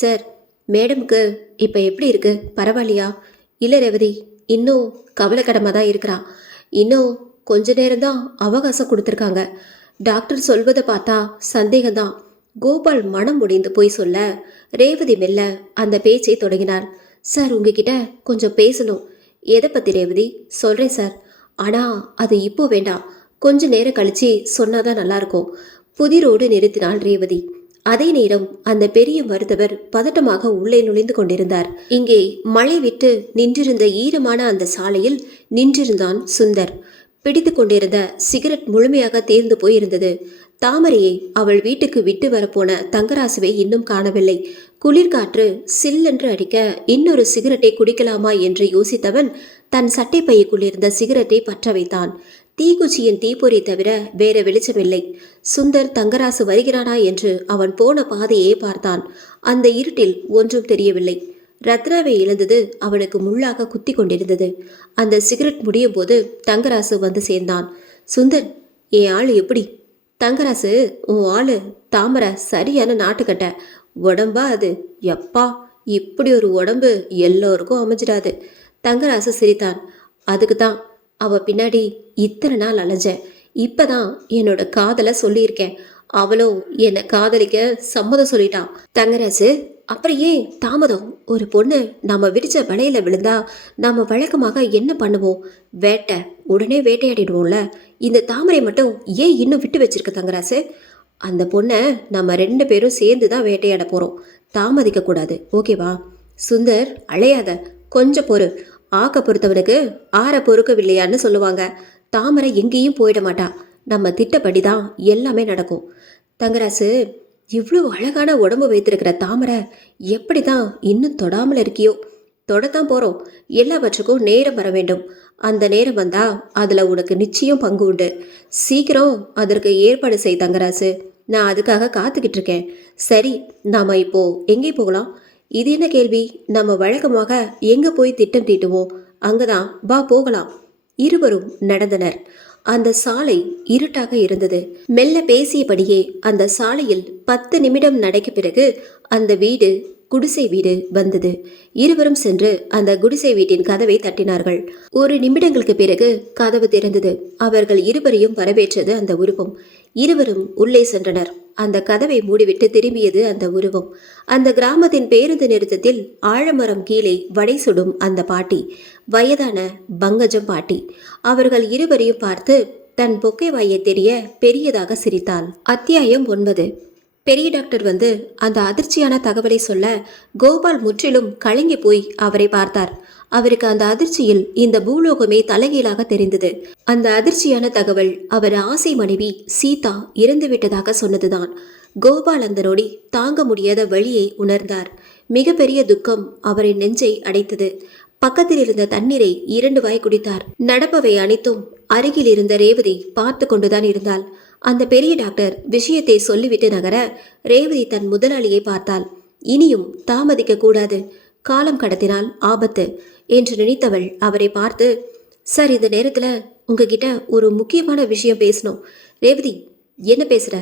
சார் மேடமுக்கு இப்போ எப்படி இருக்கு, பரவாயில்லையா? இல்லை ரேவதி, இன்னும் கவலைக்கிடமாக தான் இருக்கிறா. இன்னும் கொஞ்ச நேரம்தான் அவகாசம் கொடுத்துருக்காங்க. டாக்டர் சொல்வதை பார்த்தா சந்தேகம்தான். கோபால் மனம் முடிந்து போய் சொல்ல ரேவதி மெல்ல அந்த பேச்சை தொடங்கினார். சார் உங்ககிட்ட கொஞ்சம் பேசணும். எதை பற்றி ரேவதி? சொல்கிறேன் சார், ஆனால் அது இப்போ வேண்டாம், கொஞ்ச நேரம் கழிச்சு சொன்னாதான் நல்லாயிருக்கும். புதிரோடு நிறுத்தினாள் ரேவதி. அதே நேரம் அந்த பெரிய மருத்துவர் பதட்டமாக உள்ளே நுழைந்து கொண்டிருந்தார். இங்கே மழை விட்டு நின்றிருந்த ஈரமான அந்த சாலையில் நின்றிருந்தான் சுந்தர். பிடித்து கொண்டிருந்த சிகரெட் முழுமையாக தீர்ந்து போயிருந்தது. தாமரையை அவள் வீட்டுக்கு விட்டு வரப்போன தங்கராசுவை இன்னும் காணவில்லை. குளிர்காற்று சில்லென்று அடிக்க இன்னொரு சிகரெட்டை குடிக்கலாமா என்று யோசித்தவன் தன் சட்டை பையுக்குள் இருந்த சிகரெட்டை பற்ற வைத்தான். தீக்குச்சியின் தீப்பொறி தவிர வேற வெளிச்சமில்லை. சுந்தர் தங்கராசு வருகிறானா என்று அவன் போன பாதையே பார்த்தான். அந்த இருட்டில் ஒன்றும் தெரியவில்லை. ரத்னாவை இழந்தது அவனுக்கு முள்ளாக குத்தி கொண்டிருந்தது. அந்த சிகரெட் முடியும் போது தங்கராசு வந்து சேர்ந்தான். சுந்தர், என் ஆளு எப்படி? தங்கராசு, உன் ஆளு தாமரை சரியான நாட்டுக்கட்ட உடம்பா அது. எப்பா, இப்படி ஒரு உடம்பு எல்லோருக்கும் அமைஞ்சிடாது. தங்கராசு சிரித்தான். அதுக்கு தான் அவ பின்னாடி இத்தனை நாள் அலைஞ்சேன். இப்பதான் என்னோட காதலை சொல்லியிருக்கேன். அவளோ என்னை காதலிக்க சம்மதம் சொல்லிட்டான். தங்கராசு, அப்புறம் ஏன் தாமதம்? ஒரு பொண்ணு நம்ம விரிச்ச வலையில விழுந்தா நாம வழக்கமாக என்ன பண்ணுவோம்? வேட்டை, உடனே வேட்டையாடிடுவோம்ல. இந்த தாமரை மட்டும் ஏன் இன்னும் விட்டு வச்சிருக்க தங்கராசு? அந்த பொண்ணை நம்ம 2 பேரும் சேர்ந்து தான் வேட்டையாட போறோம். தாமதிக்க கூடாது, ஓகேவா? சுந்தர், அழையாத, கொஞ்சம் பொறு. ஆக்க பொறுத்தவனுக்கு ஆற பொறுக்கவில்லையான்னு சொல்லுவாங்க. தாமரை எங்கேயும் போயிட மாட்டா. நம்ம திட்டப்படிதான் எல்லாமே நடக்கும். தங்கராசு, இவ்வளோ அழகான உடம்பு வைத்திருக்கிற தாமரை எப்படி தான் இன்னும் தொடாமல் இருக்கியோ? தொடத்தான் போகிறோம். எல்லாவற்றுக்கும் நேரம் வர வேண்டும். அந்த நேரம் வந்தா அதில் உனக்கு நிச்சயம் பங்கு உண்டு. சீக்கிரம் அதற்கு ஏற்பாடு செய் தங்கராசு. நான் அதுக்காக காத்துக்கிட்டு இருக்கேன். சரி, நாம் இப்போ எங்கே போகலாம்? இது என்ன கேள்வி? நம்ம வழக்கமாக எங்கே போய் திட்டம் தீட்டுவோம், அங்கதான் வா போகலாம். இருவரும் நடந்தனர். அந்த சாலை இருட்டாக இருந்தது. மெல்ல பேசியபடியே அந்த சாலையில் 10 நிமிடம் நடைக்கு பிறகு அந்த வீடு, குடிசை வீடு வந்தது. இருவரும் சென்று அந்த குடிசை வீட்டின் கதவை தட்டினார்கள். 1 நிமிடங்களுக்கு பிறகு கதவு திறந்தது. அவர்கள் இருவரையும் வரவேற்றது அந்த உருவம். இருவரும் உள்ளே சென்றனர். அந்த கதவை மூடிவிட்டு திரும்பியது அந்த உருவம். அந்த கிராமத்தின் பேருந்து நிறுத்தத்தில் ஆழமரம் கீழே வடை சுடும் அந்த பாட்டி, வயதான பங்கஜம் பாட்டி, அவர்கள் இருவரையும் பார்த்து தன் பொக்கை வாயை தெரிய பெரியதாக சிரித்தாள். அத்தியாயம் 9. பெரிய டாக்டர் வந்து அந்த அதிர்ச்சியான தகவலை சொல்ல கோபால் முற்றிலும் கலங்கி போய் அவரை பார்த்தார். அவருக்கு அந்த அதிர்ச்சியில் இந்த பூலோகமே தலைகீழாக தெரிந்தது. அந்த அதிர்ச்சியான தகவல் அவர் ஆசை மனைவி சீதா இறந்துவிட்டதாக சொன்னதுதான். கோபால் அந்த நொடி தாங்க முடியாத வலியை உணர்ந்தார். மிகப்பெரிய துக்கம் அவரின் நெஞ்சை அடைத்தது. பக்கத்தில் இருந்த தண்ணீரை 2 வாய் குடித்தார். நடப்பவை அனைத்தும் அருகில் இருந்த ரேவதி பார்த்து கொண்டுதான் இருந்தாள். அந்த பெரிய டாக்டர் விஷயத்தை சொல்லிவிட்டு நகர ரேவதி தன் முதலாளியை பார்த்தாள். இனியும் தாமதிக்க கூடாது, காலம் கடத்தினால் ஆபத்து என்று நினைத்தவள் அவரை பார்த்து, சார், இந்த நேரத்தில் உங்ககிட்ட ஒரு முக்கியமான விஷயம் பேசணும். ரேவதி, என்ன பேசுற?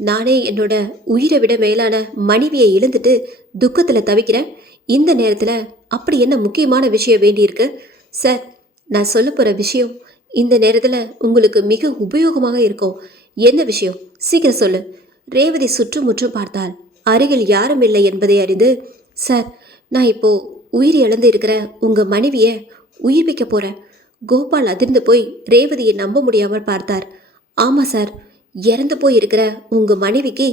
நானே என்னோட உயிரை விட மேலான மனைவியை இழந்துட்டு துக்கத்தில் தவிக்கிறேன். இந்த நேரத்தில் அப்படி என்ன முக்கியமான விஷயம் வேண்டியிருக்கு? சார், நான் சொல்ல போகிற விஷயம் இந்த நேரத்தில் உங்களுக்கு மிக உபயோகமாக இருக்கும். என்ன விஷயம்? சீக்கிரம் சொல்லு. ரேவதி சுற்றுமுற்றும் பார்த்தாள். அருகில் யாரும் இல்லை என்பதை அறிந்து, சார், நான் இப்போ உயிர் இழந்து இருக்கிற உங்கள் மனைவியை உயிர்ப்பிக்க போகிறேன். கோபால் அதிர்ந்து போய் ரேவதியை நம்ப முடியாமல் பார்த்தார். ஆமாம் சார், இறந்து போய் இருக்கிற உங்கள் மனைவிக்கு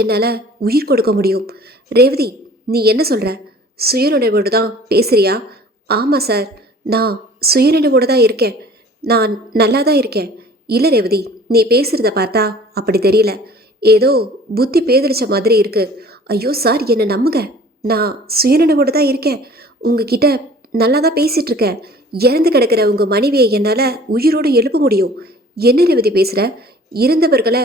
என்னால் உயிர் கொடுக்க முடியும். ரேவதி, நீ என்ன சொல்கிற? சுயநினைவோடு தான் பேசுறியா? ஆமாம் சார், நான் சுயநினைவோடு தான் இருக்கேன். நான் நல்லா தான் இருக்கேன். இல்லை ரேவதி, நீ பேசுகிறத பார்த்தா அப்படி தெரியல. ஏதோ புத்தி பேதலிச்ச மாதிரி இருக்கு. ஐயோ சார், என்னை நம்புங்க. நான் சுயநினைவோடு தான் இருக்கேன். உங்ககிட்ட நல்லா தான் பேசிகிட்டு இருக்கேன். இறந்து கிடக்கிற உங்கள் மனைவியை என்னால் உயிரோடு எழுப்ப முடியும். என்ன ரேவதி பேசுகிற? இறந்தவர்களை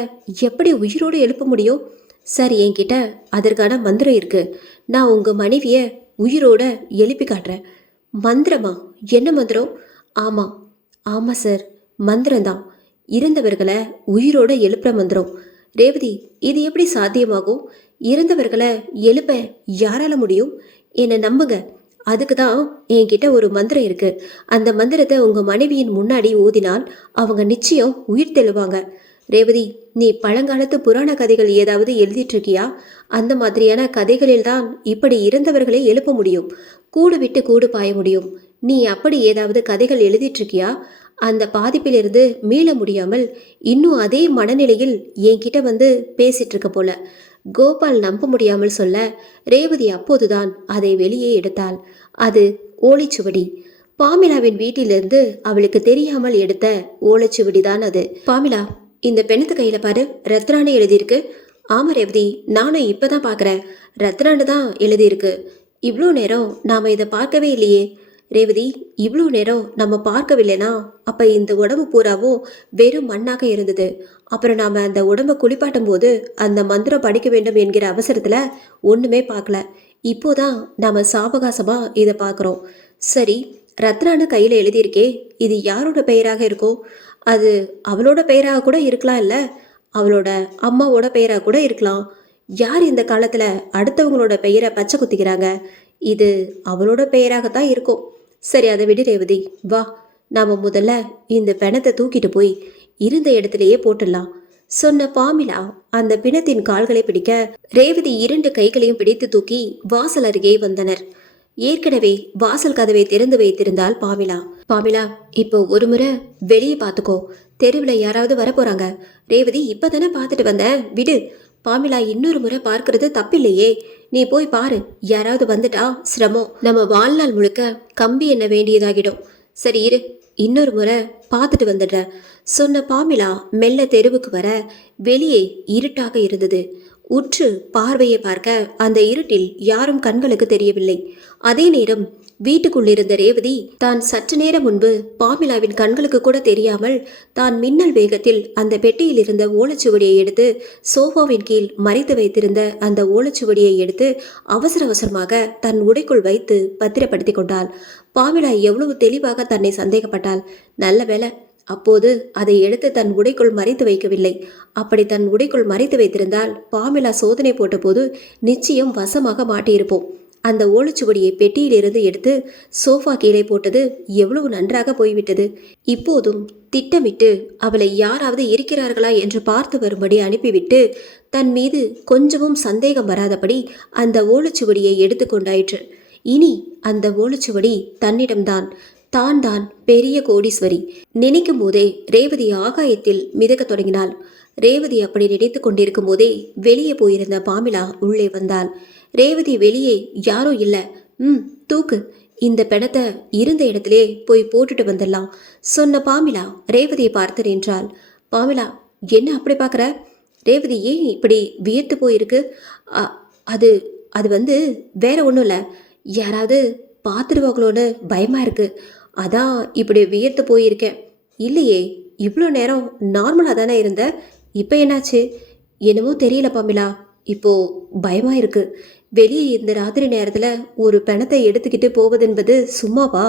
எப்படி உயிரோடு எழுப்ப முடியும்? சார், என்கிட்ட அதற்கான மந்திரம் இருக்குது. நான் உங்கள் மனைவியை உயிரோட எழுப்பி காட்டுறேன். மந்திரமா? என்ன மந்திரம்? ஆமாம் ஆமாம் சார், மந்திரம்தான். இறந்தவர்களை உயிரோட எழுப்புற மந்திரம். ரேவதி, இது எப்படி சாத்தியமாகும்? இறந்தவர்களை எழுப்ப யாரால முடியும்? என்னை நம்புங்க. அதுக்கு தான் என்கிட்ட ஒரு மந்திரம் இருக்கு. அந்த மந்திரத்தை உங்கள் மனைவியின் முன்னாடி ஓதினால் அவங்க நிச்சயம் உயிர் தெழுவாங்க. ரேவதி, நீ பழங்காலத்து புராண கதைகள் ஏதாவது எழுதிட்டு இருக்கியா? அந்த மாதிரியான கதைகளில்தான் இப்படி இறந்தவர்களை எழுப்ப முடியும். கூடு விட்டு கூடு பாய முடியும். நீ அப்படி ஏதாவது கதைகள் எழுதிட்டு இருக்கியா? அந்த பாதிப்பிலிருந்து மீள முடியாமல் இன்னும் அதே மனநிலையில் என்கிட்ட வந்து பேசிட்டு இருக்க போல. கோபால் நம்ப முடியாமல் சொல்ல, ரேவதி அப்போதுதான் அதை வெளியே எடுத்தாள். அது ஓலைச்சுவடி. பாமிலாவின் வீட்டிலிருந்து அவளுக்கு தெரியாமல் எடுத்த ஓலைச்சுவடிதான் அது. பாமிலா, இந்த பெண்ணத்து கையில பாரு, ரத்னான்னு எழுதியிருக்கு. ஆமா ரேவதி, நானும் இப்பதான் பார்க்குறேன். ரத்னான்னு தான் எழுதியிருக்கு. இவ்வளோ நேரம் நாம் இதை பார்க்கவே இல்லையே. ரேவதி, இவ்வளோ நேரம் நம்ம பார்க்கவில்லைனா அப்போ இந்த உடம்பு பூராவும் வெறும் மண்ணாக இருந்தது. அப்புறம் நாம் அந்த உடம்பை குளிப்பாட்டும் போது அந்த மந்திரம் படிக்க வேண்டும் என்கிற அவசரத்தில் ஒன்றுமே பார்க்கல. இப்போதான் நாம் சாவகாசமாக இதை பார்க்குறோம். சரி, ரத்னான்னு கையில் எழுதியிருக்கே, இது யாரோட பெயராக இருக்கும்? அது அவளோட பெயராக கூட இருக்கலாம், இல்லை அவளோட அம்மாவோட பெயராக கூட இருக்கலாம். யார் இந்த காலத்தில் அடுத்தவங்களோட பெயரை பச்சை குத்திக்கிறாங்க? இது அவளோட பெயராகத்தான் இருக்கும். சரி, அதை விடு ரேவதி, வா, நாம் முதல்ல இந்த பிணத்தை தூக்கிட்டு போய் இருந்த இடத்துலையே போட்டுடலாம் சொன்ன பாமிலா அந்த பிணத்தின் கால்களை பிடிக்க ரேவதி 2 கைகளையும் பிடித்து தூக்கி வாசல் அருகே வந்தனர். ஏற்கனவே வாசல் கதவை திறந்து வைத்திருந்தாள் பாமிலா. பாமிலா, இப்போ ஒரு முறை வெளியே பார்த்துக்கோ. தெருவில் யாராவது வரப்போறாங்க. ரேவதி, இப்பதானே பார்த்துட்டு வந்தேன், விடு. பாமிலா, இன்னொரு முறை பார்க்கறது தப்பில்லையே. நீ போய் பாரு, யாராவது வந்துட்டா சிரமம். நம்ம வாழ்நாள் முழுக்க கம்பி எண்ண வேண்டியதாகிடும். சரி இரு, இன்னொரு முறை பார்த்துட்டு வந்துடுற சொன்ன பாமிலா மெல்ல தெருவுக்கு வர வெளியே இருட்டாக இருந்தது. உற்று பார்வையை பார்க்க அந்த இருட்டில் யாரும் கண்களுக்கு தெரியவில்லை. அதே நேரம் வீட்டுக்குள்ளிருந்த ரேவதி தான் சற்று நேரம் முன்பு பாமிலாவின் கண்களுக்கு கூட தெரியாமல் தான் மின்னல் வேகத்தில் அந்த பெட்டியில் இருந்த ஓலைச்சுவடியை எடுத்து சோஃபாவின் கீழ் மறைத்து வைத்திருந்த அந்த ஓலைச்சுவடியை எடுத்து அவசர அவசரமாக தன் உடைக்குள் வைத்து பத்திரப்படுத்தி கொண்டாள். பாமிலா எவ்வளவு தெளிவாக தன்னை சந்தேகப்பட்டாள். நல்ல வேளை அப்போது அதை எடுத்து தன் உடைக்குள் மறைத்து வைக்கவில்லை. அப்படி தன் உடைக்குள் மறைத்து வைத்திருந்தால் பாமிலா சோதனை போட்ட போது நிச்சயம் வசமாக மாட்டியிருப்போம். அந்த ஓலைச்சுவடியை பெட்டியிலிருந்து எடுத்து சோஃபா கீழே போட்டது எவ்வளவு நன்றாக போய்விட்டது. இப்போதும் திட்டமிட்டு அவளை யாராவது இருக்கிறார்களா என்று பார்த்து வரும்படி அனுப்பிவிட்டு தன் மீது கொஞ்சமும் சந்தேகம் வராதபடி அந்த ஓலைச்சுவடியை எடுத்துக்கொண்டாயிற்று. இனி அந்த ஓலைச்சுவடி தன்னிடம்தான். தான் பெரிய கோடீஸ்வரி. நினைக்கும் போதே ரேவதி ஆகாயத்தில் மிதக்க தொடங்கினாள். ரேவதி அப்படி நினைத்து கொண்டிருக்கும் போதே வெளியே போயிருந்த பாமிலா உள்ளே வந்தாள். ரேவதி வெளியே யாரோ இல்லை. தூக்கு, இந்த பிணத்தை இருந்த இடத்திலே போய் போட்டுட்டு வந்துடலாம் சொன்ன பாமிலா ரேவதியை பார்த்து நின்றாள். பாமிலா, என்ன அப்படி பார்க்குற? ரேவதி ஏன் இப்படி வியர்த்து போயிருக்கு? அது அது வந்து வேற ஒன்றும் இல்லை. யாராவது பார்த்துடுவாங்களோன்னு பயமாக இருக்கு, அதான் இப்படி வியர்த்து போயிருக்கேன். இல்லையே, இவ்வளோ நேரம் நார்மலாக தானே இருந்த, இப்போ என்னாச்சு? என்னமோ தெரியல பாமிலா, இப்போது பயமாக இருக்கு. வெளியே இந்த ராத்திரி நேரத்தில் ஒரு பிணத்தை எடுத்துக்கிட்டு போவதென்பது சும்மாவா?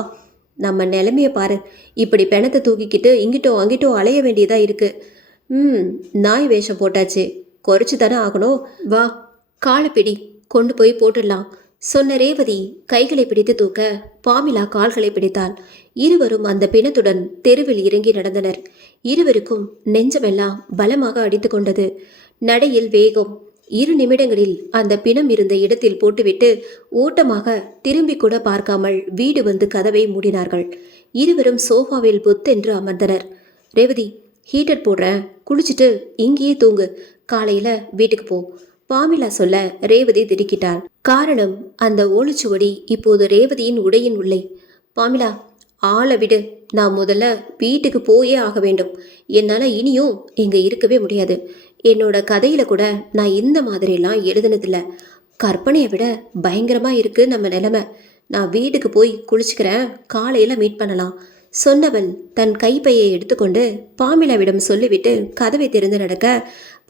நம்ம நிலைமையை பாரு, இப்படி பிணத்தை தூக்கிக்கிட்டு இங்கிட்டோ அங்கிட்டோ அலைய வேண்டியதாக இருக்குது. நாய் வேஷம் போட்டாச்சு, குறைச்சி தானே ஆகணும். வா, காலை பிடி, கொண்டு போய் போட்டுடலாம் சொன்ன ரேவதி கைகளை பிடித்து தூக்க பாமிலா கால்களை பிடித்தாள். இருவரும் அந்த பிணத்துடன் தெருவில் இறங்கி நடந்தனர். இருவருக்கும் நெஞ்சமெல்லாம் பலமாக அடித்து கொண்டது. நடையில் வேகம், 2 நிமிடங்களில் அந்த பிணம் இருந்த இடத்தில் போட்டுவிட்டு ஓட்டமாக திரும்பி கூட பார்க்காமல் வீடு வந்து கதவை மூடினார்கள். இருவரும் சோஃபாவில் பொத்தென்று அமர்ந்தனர். ரேவதி, ஹீட்டர் போடுறேன், குளிச்சுட்டு இங்கேயே தூங்கு, காலையில வீட்டுக்கு போ. பாமிலா சொல்ல ரேவதி திடுக்கிட்டாள். காரணம், அந்த ஓலைச்சுவடி இப்போது ரேவதியின் உடையின் உள்ளே. பாமிலா, ஆளை விடு, நான் முதல்ல வீட்டுக்கு போயே ஆக வேண்டும். என்னால் இனியும் இங்கே இருக்கவே முடியாது. என்னோட கதையில கூட நான் இந்த மாதிரிலாம் எழுதுனதில்ல. கற்பனையை விட பயங்கரமாக இருக்கு நம்ம நிலைமை. நான் வீட்டுக்கு போய் குளிச்சுக்கிறேன், காலையில் மீட் பண்ணலாம் சொன்னவள் தன் கைப்பையை எடுத்துக்கொண்டு பாமிலாவிடம் சொல்லிவிட்டு கதவை திறந்து நடக்க,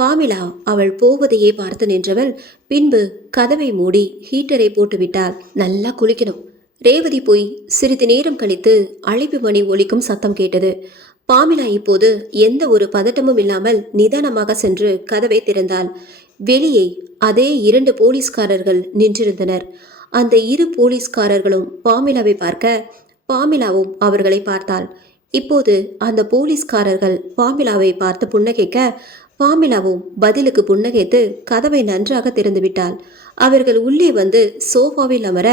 பாமிலா அவள் போவதையே பார்த்து நின்றவள் பின்பு கதவை மூடி ஹீட்டரை போட்டுவிட்டாள். நல்லா குளிக்கணும். ரேவதி போய் சிறிது நேரம் கழித்து அழைப்பு மணி ஒலிக்கும் சத்தம் கேட்டது. பாமிலா இப்போது எந்த ஒரு பதட்டமும் இல்லாமல் நிதானமாக சென்று கதவை திறந்தாள். வெளியே அதே 2 போலீஸ்காரர்கள் நின்றிருந்தனர். அந்த 2 போலீஸ்காரர்களும் பாமிலாவை பார்க்க, பாமிலாவும் அவர்களை பார்த்தாள். இப்போது அந்த போலீஸ்காரர்கள் பாமிலாவை பார்த்து புன்னகைக்க, பாமிலாவும் பதிலுக்கு புன்னகைத்து கதவை நன்றாக திறந்துவிட்டாள். அவர்கள் உள்ளே வந்து சோஃபாவில் அமர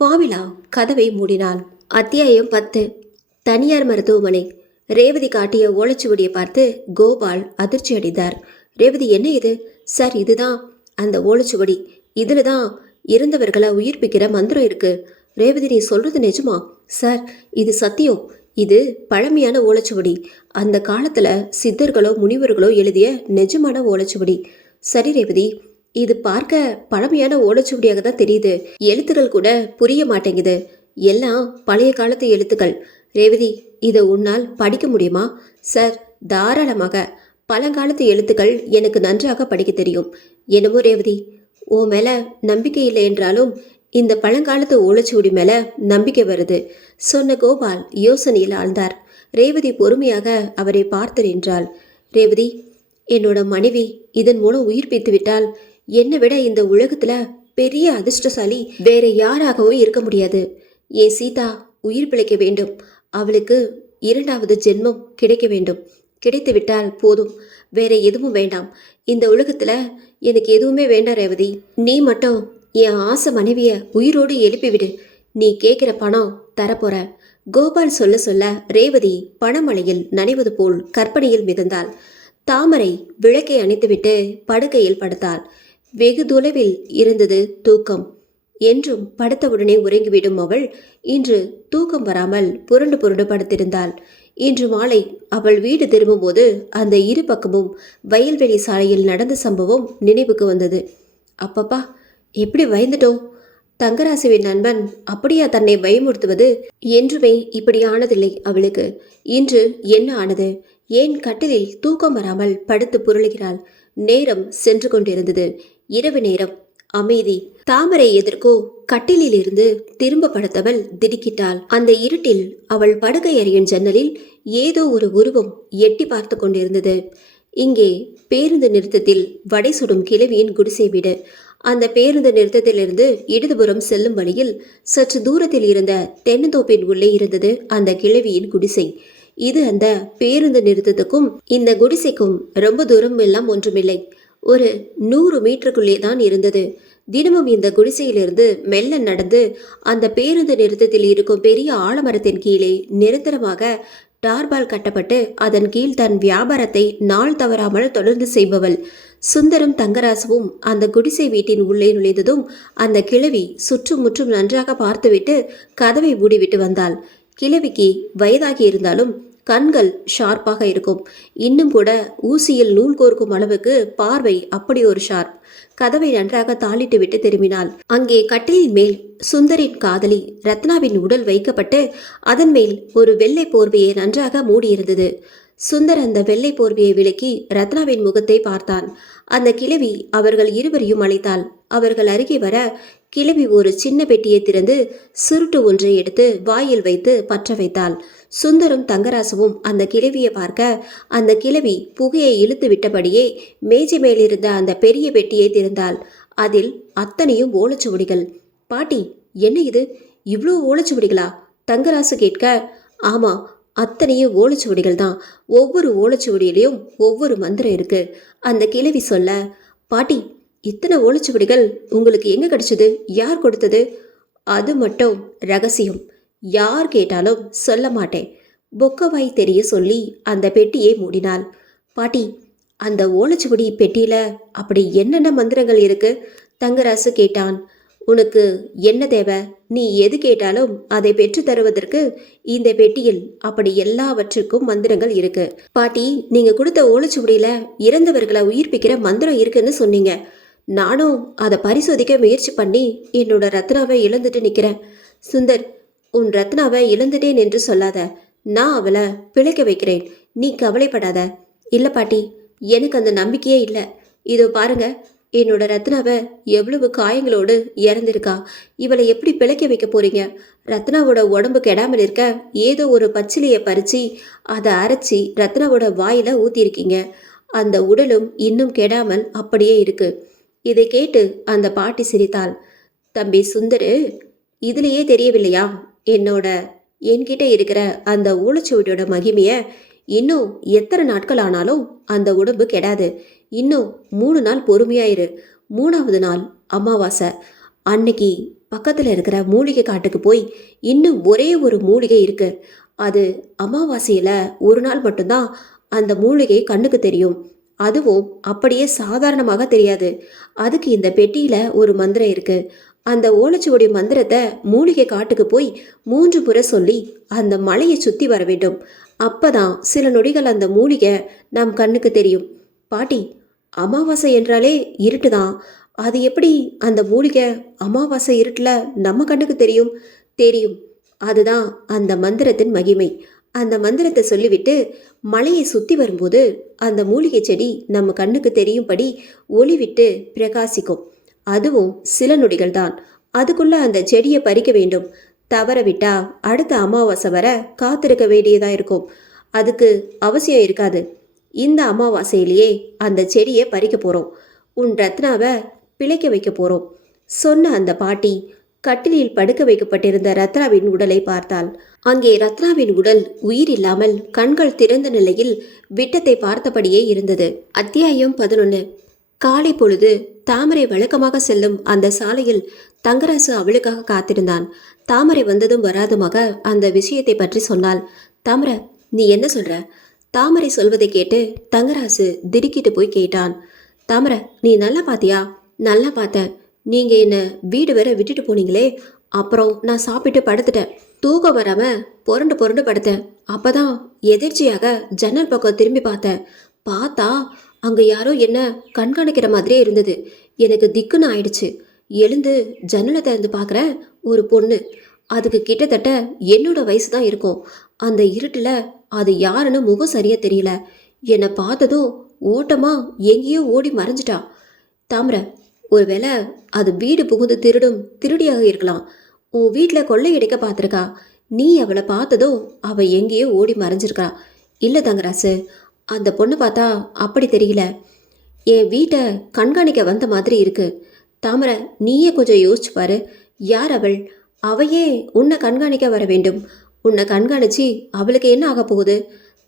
பாமிலா கதவை மூடினாள். அத்தியாயம் 10. தனியார் மருத்துவமனை. ரேவதி காட்டிய ஓலைச்சுவடியை பார்த்து கோபால் அதிர்ச்சி அடைந்தார். ரேவதி, என்ன இது? சார், இதுதான் அந்த ஓலைச்சுவடி. இதில் தான் இறந்தவர்களை உயிர்ப்பிக்கிற மந்திரம் இருக்கு. ரேவதி, நீ சொல்றது நிஜமா? சார், இது சத்தியம். இது பழமையான ஓலைச்சுவடி. அந்த காலத்துல சித்தர்களோ முனிவர்களோ எழுதிய நிஜமான ஓலைச்சுவடி. சரி ரேவதி, இது பார்க்க பழமையான ஓலைச்சுவடியாக தான் தெரியுது. எழுத்துக்கள் கூட புரிய மாட்டேங்குது. எல்லாம் பழைய காலத்து எழுத்துக்கள். ரேவதி, இதை உன்னால் படிக்க முடியுமா? சார், தாராளமாக. பழங்காலத்து எழுத்துக்கள் எனக்கு நன்றாக படிக்க தெரியும். என்னமோ ரேவதி, உன் மேல நம்பிக்கை இல்லை என்றாலும் இந்த பழங்காலத்து ஓலைச்சுவடி மேல நம்பிக்கை வருது சொன்ன கோபால் யோசனையில் ஆழ்ந்தார். ரேவதி பொறுமையாக அவரை பார்த்து நின்றாள். ரேவதி, என்னோட மனைவி இதன் மூலம் உயிர்ப்பித்து விட்டால் என்னை விட இந்த உலகத்துல பெரிய அதிர்ஷ்டசாலி வேற யாராகவும் இருக்க முடியாது. என் சீதா உயிர் பிழைக்க வேண்டும். அவளுக்கு 2வது ஜென்மம் கிடைக்க வேண்டும். கிடைத்து விட்டால் போதும், வேற எதுவும் வேண்டாம். இந்த உலகத்துல எனக்கு எதுவுமே வேண்டாம் ரேவதி. நீ மட்டும் என் ஆசை மனைவிய உயிரோடு எழுப்பிவிடு. நீ கேட்கிற பணம் தரப்போற. கோபால் சொல்ல சொல்ல ரேவதி பணமழையில் நனைவது போல் கற்பனையில் மிதந்தாள். தாமரை விளக்கை அணைத்துவிட்டு படுக்கையில் படுத்தாள். வெகு தொலைவில் இருந்தது தூக்கம். என்றும் படுத்தவுடனே உறங்கிவிடும் அவள் இன்று தூக்கம் வராமல் புரண்டு புரண்டு படுத்திருந்தாள். இன்று மாலை அவள் வீடு திரும்பும்போது அந்த 2 பக்கமும் வயல்வெளி சாலையில் நடந்த சம்பவம் நினைவுக்கு வந்தது. அப்பப்பா, எப்படி பயந்துட்டோம். தங்கராசுவின் நண்பன் அப்படியா தன்னை பயமுறுத்துவது? என்றுமே இப்படி ஆனதில்லை அவளுக்கு. இன்று என்ன ஆனது? ஏன் கட்டிலில் தூக்கம் வராமல் படுத்து புரளுகிறாள்? நேரம் சென்று கொண்டிருந்தது. இரவு நேரம். அமைதி. தாமரை எதற்கோ கட்டிலில் இருந்து திரும்ப படுத்தவள் திடுக்கிட்டாள். அந்த இருட்டில் அவள் படுக்கை அறையின் ஜன்னலில் ஏதோ ஒரு உருவம் எட்டி பார்த்து கொண்டிருந்தது. இங்கே பேருந்து நிறுத்தத்தில் வடை சுடும் கிழவியின் குடிசை வீடு. அந்த பேருந்து நிறுத்தத்திலிருந்து இடதுபுறம் செல்லும் வழியில் சற்று தூரத்தில் இருந்த தென்னந்தோப்பின் உள்ளே இருந்தது அந்த கிழவியின் குடிசை. இது அந்த பேருந்து நிறுத்தத்துக்கும் இந்த குடிசைக்கும் ரொம்ப தூரம் எல்லாம் ஒன்றுமில்லை. ஒரு 100 மீட்டருக்குள்ளே தான் இருந்தது. தினமும் இந்த குடிசையிலிருந்து மெல்ல நடந்து அந்த பேருந்து நிறுத்தத்தில் இருக்கும் பெரிய ஆலமரத்தின் கீழே நிரந்தரமாக டார்பால் கட்டப்பட்டு அதன் கீழ் தன் வியாபாரத்தை நாள் தவறாமல் தொடர்ந்து செய்பவள். சுந்தரம் தங்கராசுவும் அந்த குடிசை வீட்டின் உள்ளே நுழைந்ததும் அந்த கிழவி சுற்றும் முற்றும் நன்றாக பார்த்துவிட்டு கதவை மூடிவிட்டு வந்தாள். கிழவிக்கு வயதாகி இருந்தாலும் கண்கள் ஷார்ப்பாக இருக்கும். இன்னும் கூட ஊசியில் நூல் கோர்க்கும் அளவுக்கு பார்வை அப்படி ஒரு ஷார்ப். கதவை நன்றாக தாளிட்டு விட்டு திரும்பினாள். அங்கே கட்டிலின் மேல் சுந்தரின் காதலி ரத்னாவின் உடல் வைக்கப்பட்டு அதன் மேல் ஒரு வெள்ளை போர்வையை நன்றாக மூடியிருந்தது. சுந்தர் அந்த வெள்ளை போர்வையை விலக்கி ரத்னாவின் முகத்தை பார்த்தான். அந்த கிழவி அவர்கள் இருவரையும் அழைத்தாள். அவர்கள் அருகே வர கிழவி ஒரு சின்ன பெட்டியை திறந்து சுருட்டு ஒன்றை எடுத்து வாயில் வைத்து பற்ற வைத்தாள். சுந்தரும் தங்கராசுவும் அந்த கிழவியை பார்க்க அந்த கிழவி புகையை இழுத்து விட்டபடியே மேஜை மேலிருந்த அந்த பெரிய பெட்டியை திறந்தாள். அதில் அத்தனையும் ஓலைச்சுவடிகள். பாட்டி, என்ன இது, இவ்வளோ ஓலைச்சுவடிகளா? தங்கராசு கேட்க, ஆமா, அத்தனையும் ஓலைச்சுவடிகள் தான். ஒவ்வொரு ஓலைச்சுவடியிலையும் ஒவ்வொரு மந்திரம் இருக்கு. அந்த கிழவி சொல்ல, பாட்டி, இத்தனை ஓலைச்சுவடிகள் உங்களுக்கு எங்க கிடைச்சது? யார் கொடுத்தது? அது மட்டும் ரகசியம். யார் கேட்டாலும் சொல்ல மாட்டேன். பொக்கவாய் தெரிய சொல்லி அந்த பெட்டியை மூடினாள். பாட்டி, அந்த ஓலைச்சுவடி பெட்டியில அப்படி என்னென்ன மந்திரங்கள் இருக்கு? தங்கராசு கேட்டான். உனக்கு என்ன தேவை? நீ எது கேட்டாலும் அதை பெற்று தருவதற்கு இந்த பெட்டியில் அப்படி எல்லாவற்றுக்கும் மந்திரங்கள் இருக்கு. பாட்டி, நீங்க கொடுத்த ஓலைச்சுவடியில இறந்தவர்களை உயிர்ப்பிக்கிற மந்திரம் இருக்குன்னு சொன்னீங்க. நானும் அதை பரிசோதிக்க முயற்சி பண்ணி என்னோட ரத்னாவை இழந்துட்டு நிக்கிறேன். சுந்தர், உன் ரத்னாவை இழந்துட்டேன் என்று சொல்லாத. நான் அவளை பிழைக்க வைக்கிறேன். நீ கவலைப்படாத. இல்ல பாட்டி, எனக்கு அந்த நம்பிக்கையே இல்லை. இதோ பாருங்க, என்னோட ரத்னாவை எவ்வளவு காயங்களோடு இறந்திருக்கா. இவளை எப்படி பிழைக்க வைக்க போறீங்க? ரத்னாவோட உடம்பு கெடாமல் இருக்க ஏதோ ஒரு பச்சிலையை பறிச்சு அதை அரைச்சி ரத்னாவோட வாயில ஊத்திருக்கீங்க. அந்த உடலும் இன்னும் கெடாமல் அப்படியே இருக்கு. இதை கேட்டு அந்த பாட்டி சிரித்தாள். தம்பி சுந்தரு, இதுலயே தெரியவில்லையா என்கிட்ட இருக்கிற அந்த ஓலைச்சுவடியோட மகிமைய? இன்னும் எத்தனை நாட்கள் ஆனாலும் அந்த உடம்பு கெடாது. இன்னும் 3 நாள் பொறுமையாயிரு. 3வது நாள் அமாவாசை அன்னைக்கு பக்கத்தில் இருக்கிற மூலிகை காட்டுக்கு போய் இன்னும் ஒரே ஒரு மூலிகை இருக்கு. அது அமாவாசையில் ஒரு நாள் மட்டும்தான் அந்த மூலிகை கண்ணுக்கு தெரியும். அதுவும் அப்படியே சாதாரணமாக தெரியாது. அதுக்கு இந்த பெட்டியில் ஒரு மந்திரம் இருக்கு. அந்த ஓலைச்சுவடி மந்திரத்தை மூலிகை காட்டுக்கு போய் 3 முறை சொல்லி அந்த மலையை சுற்றி வர வேண்டும். அப்பதான் சில நொடிகள் அந்த மூலிகை நம் கண்ணுக்கு தெரியும். பாட்டி, அமாவாசை என்றாலே இருட்டுதான். அது எப்படி அந்த மூலிகை அமாவாசை இருட்டில் நம்ம கண்ணுக்கு தெரியும்? தெரியும். அதுதான் அந்த மந்திரத்தின் மகிமை. அந்த மந்திரத்தை சொல்லிவிட்டு மலையை சுற்றி வரும்போது அந்த மூலிகை செடி நம்ம கண்ணுக்கு தெரியும்படி ஒளி விட்டு பிரகாசிக்கும். அதுவும் சில நொடிகள் தான். அதுக்குள்ள அந்த செடியை பறிக்க வேண்டும். தவற விட்டா அடுத்த அமாவாசை வர காத்திருக்க வேண்டியதா இருக்கும். அதுக்கு அவசியம் இருக்காது. இந்த அமாவாசையிலேயே அந்த செடியை பறிக்க போறோம். உன் ரத்னாவை பிழைக்க வைக்க போறோம். சொன்ன அந்த பாட்டி கட்டிலில் படுக்க வைக்கப்பட்டிருந்த ரத்னாவின் உடலை பார்த்தாள். அங்கே ரத்னாவின் உடல் உயிர் இல்லாமல் கண்கள் திறந்த நிலையில் விட்டத்தை பார்த்தபடியே இருந்தது. அத்தியாயம் 11. காலை பொழுது தாமரை வழக்கமாக செல்லும் அந்த சாலையில் தங்கராசு அவளுக்காக காத்திருந்தான். தாமரை வந்ததும் வராதுமாக அந்த விஷயத்தை பற்றி சொன்னாள். தாமரை, நீ என்ன சொல்ற? தாமரை சொல்வதை கேட்டு தங்கராசு திடுக்கிட்டு போய் கேட்டான். தாமரை, நீ நல்லா பாத்தியா? நல்லா பார்த்தேன். நீங்க என்ன வீடு வேற விட்டுட்டு போனீங்களே, அப்புறம் நான் சாப்பிட்டு படுத்துட்டேன். தூக்கம் வராம புரண்டு புரண்டு படுத்தேன். அப்பதான் எதிர்ச்சியாக ஜன்னல் பக்கம் திரும்பி பார்த்தா அங்க யாரோ என்ன கண்காணிக்கிற மாதிரியே இருந்தது. எனக்கு திக்குன்னு ஆயிடுச்சு. எழுந்து ஜன்னலை திறந்து பார்க்குறேன், ஒரு பொண்ணு. அதுக்கு கிட்டத்தட்ட என்னோட வயசு தான் இருக்கும். அந்த இருட்டில் அது யாருன்னு முகம் சரியா தெரியல. என்னை பார்த்ததும் ஓட்டமா எங்கேயோ ஓடி மறைஞ்சிட்டா. தாமரை, ஒருவேளை அது வீடு புகுந்து திருடியாக இருக்கலாம். உன் வீட்டில் கொள்ளையடிக்க பார்த்துருக்கா. நீ அவளை பார்த்ததும் அவள் எங்கேயோ ஓடி மறைஞ்சிருக்கா. இல்லை தங்கராசு, அந்த பொண்ணு பார்த்தா அப்படி தெரியல. என் வீட்டை கண்காணிக்க வந்த மாதிரி இருக்கு. தாமரை, நீயே கொஞ்சம் யோசிச்சு பாரு. யார் அவள்? அவையே உன்னை கண்காணிக்க வர வேண்டும். உன்னை கண்காணிச்சு அவளுக்கு என்ன ஆக போகுது?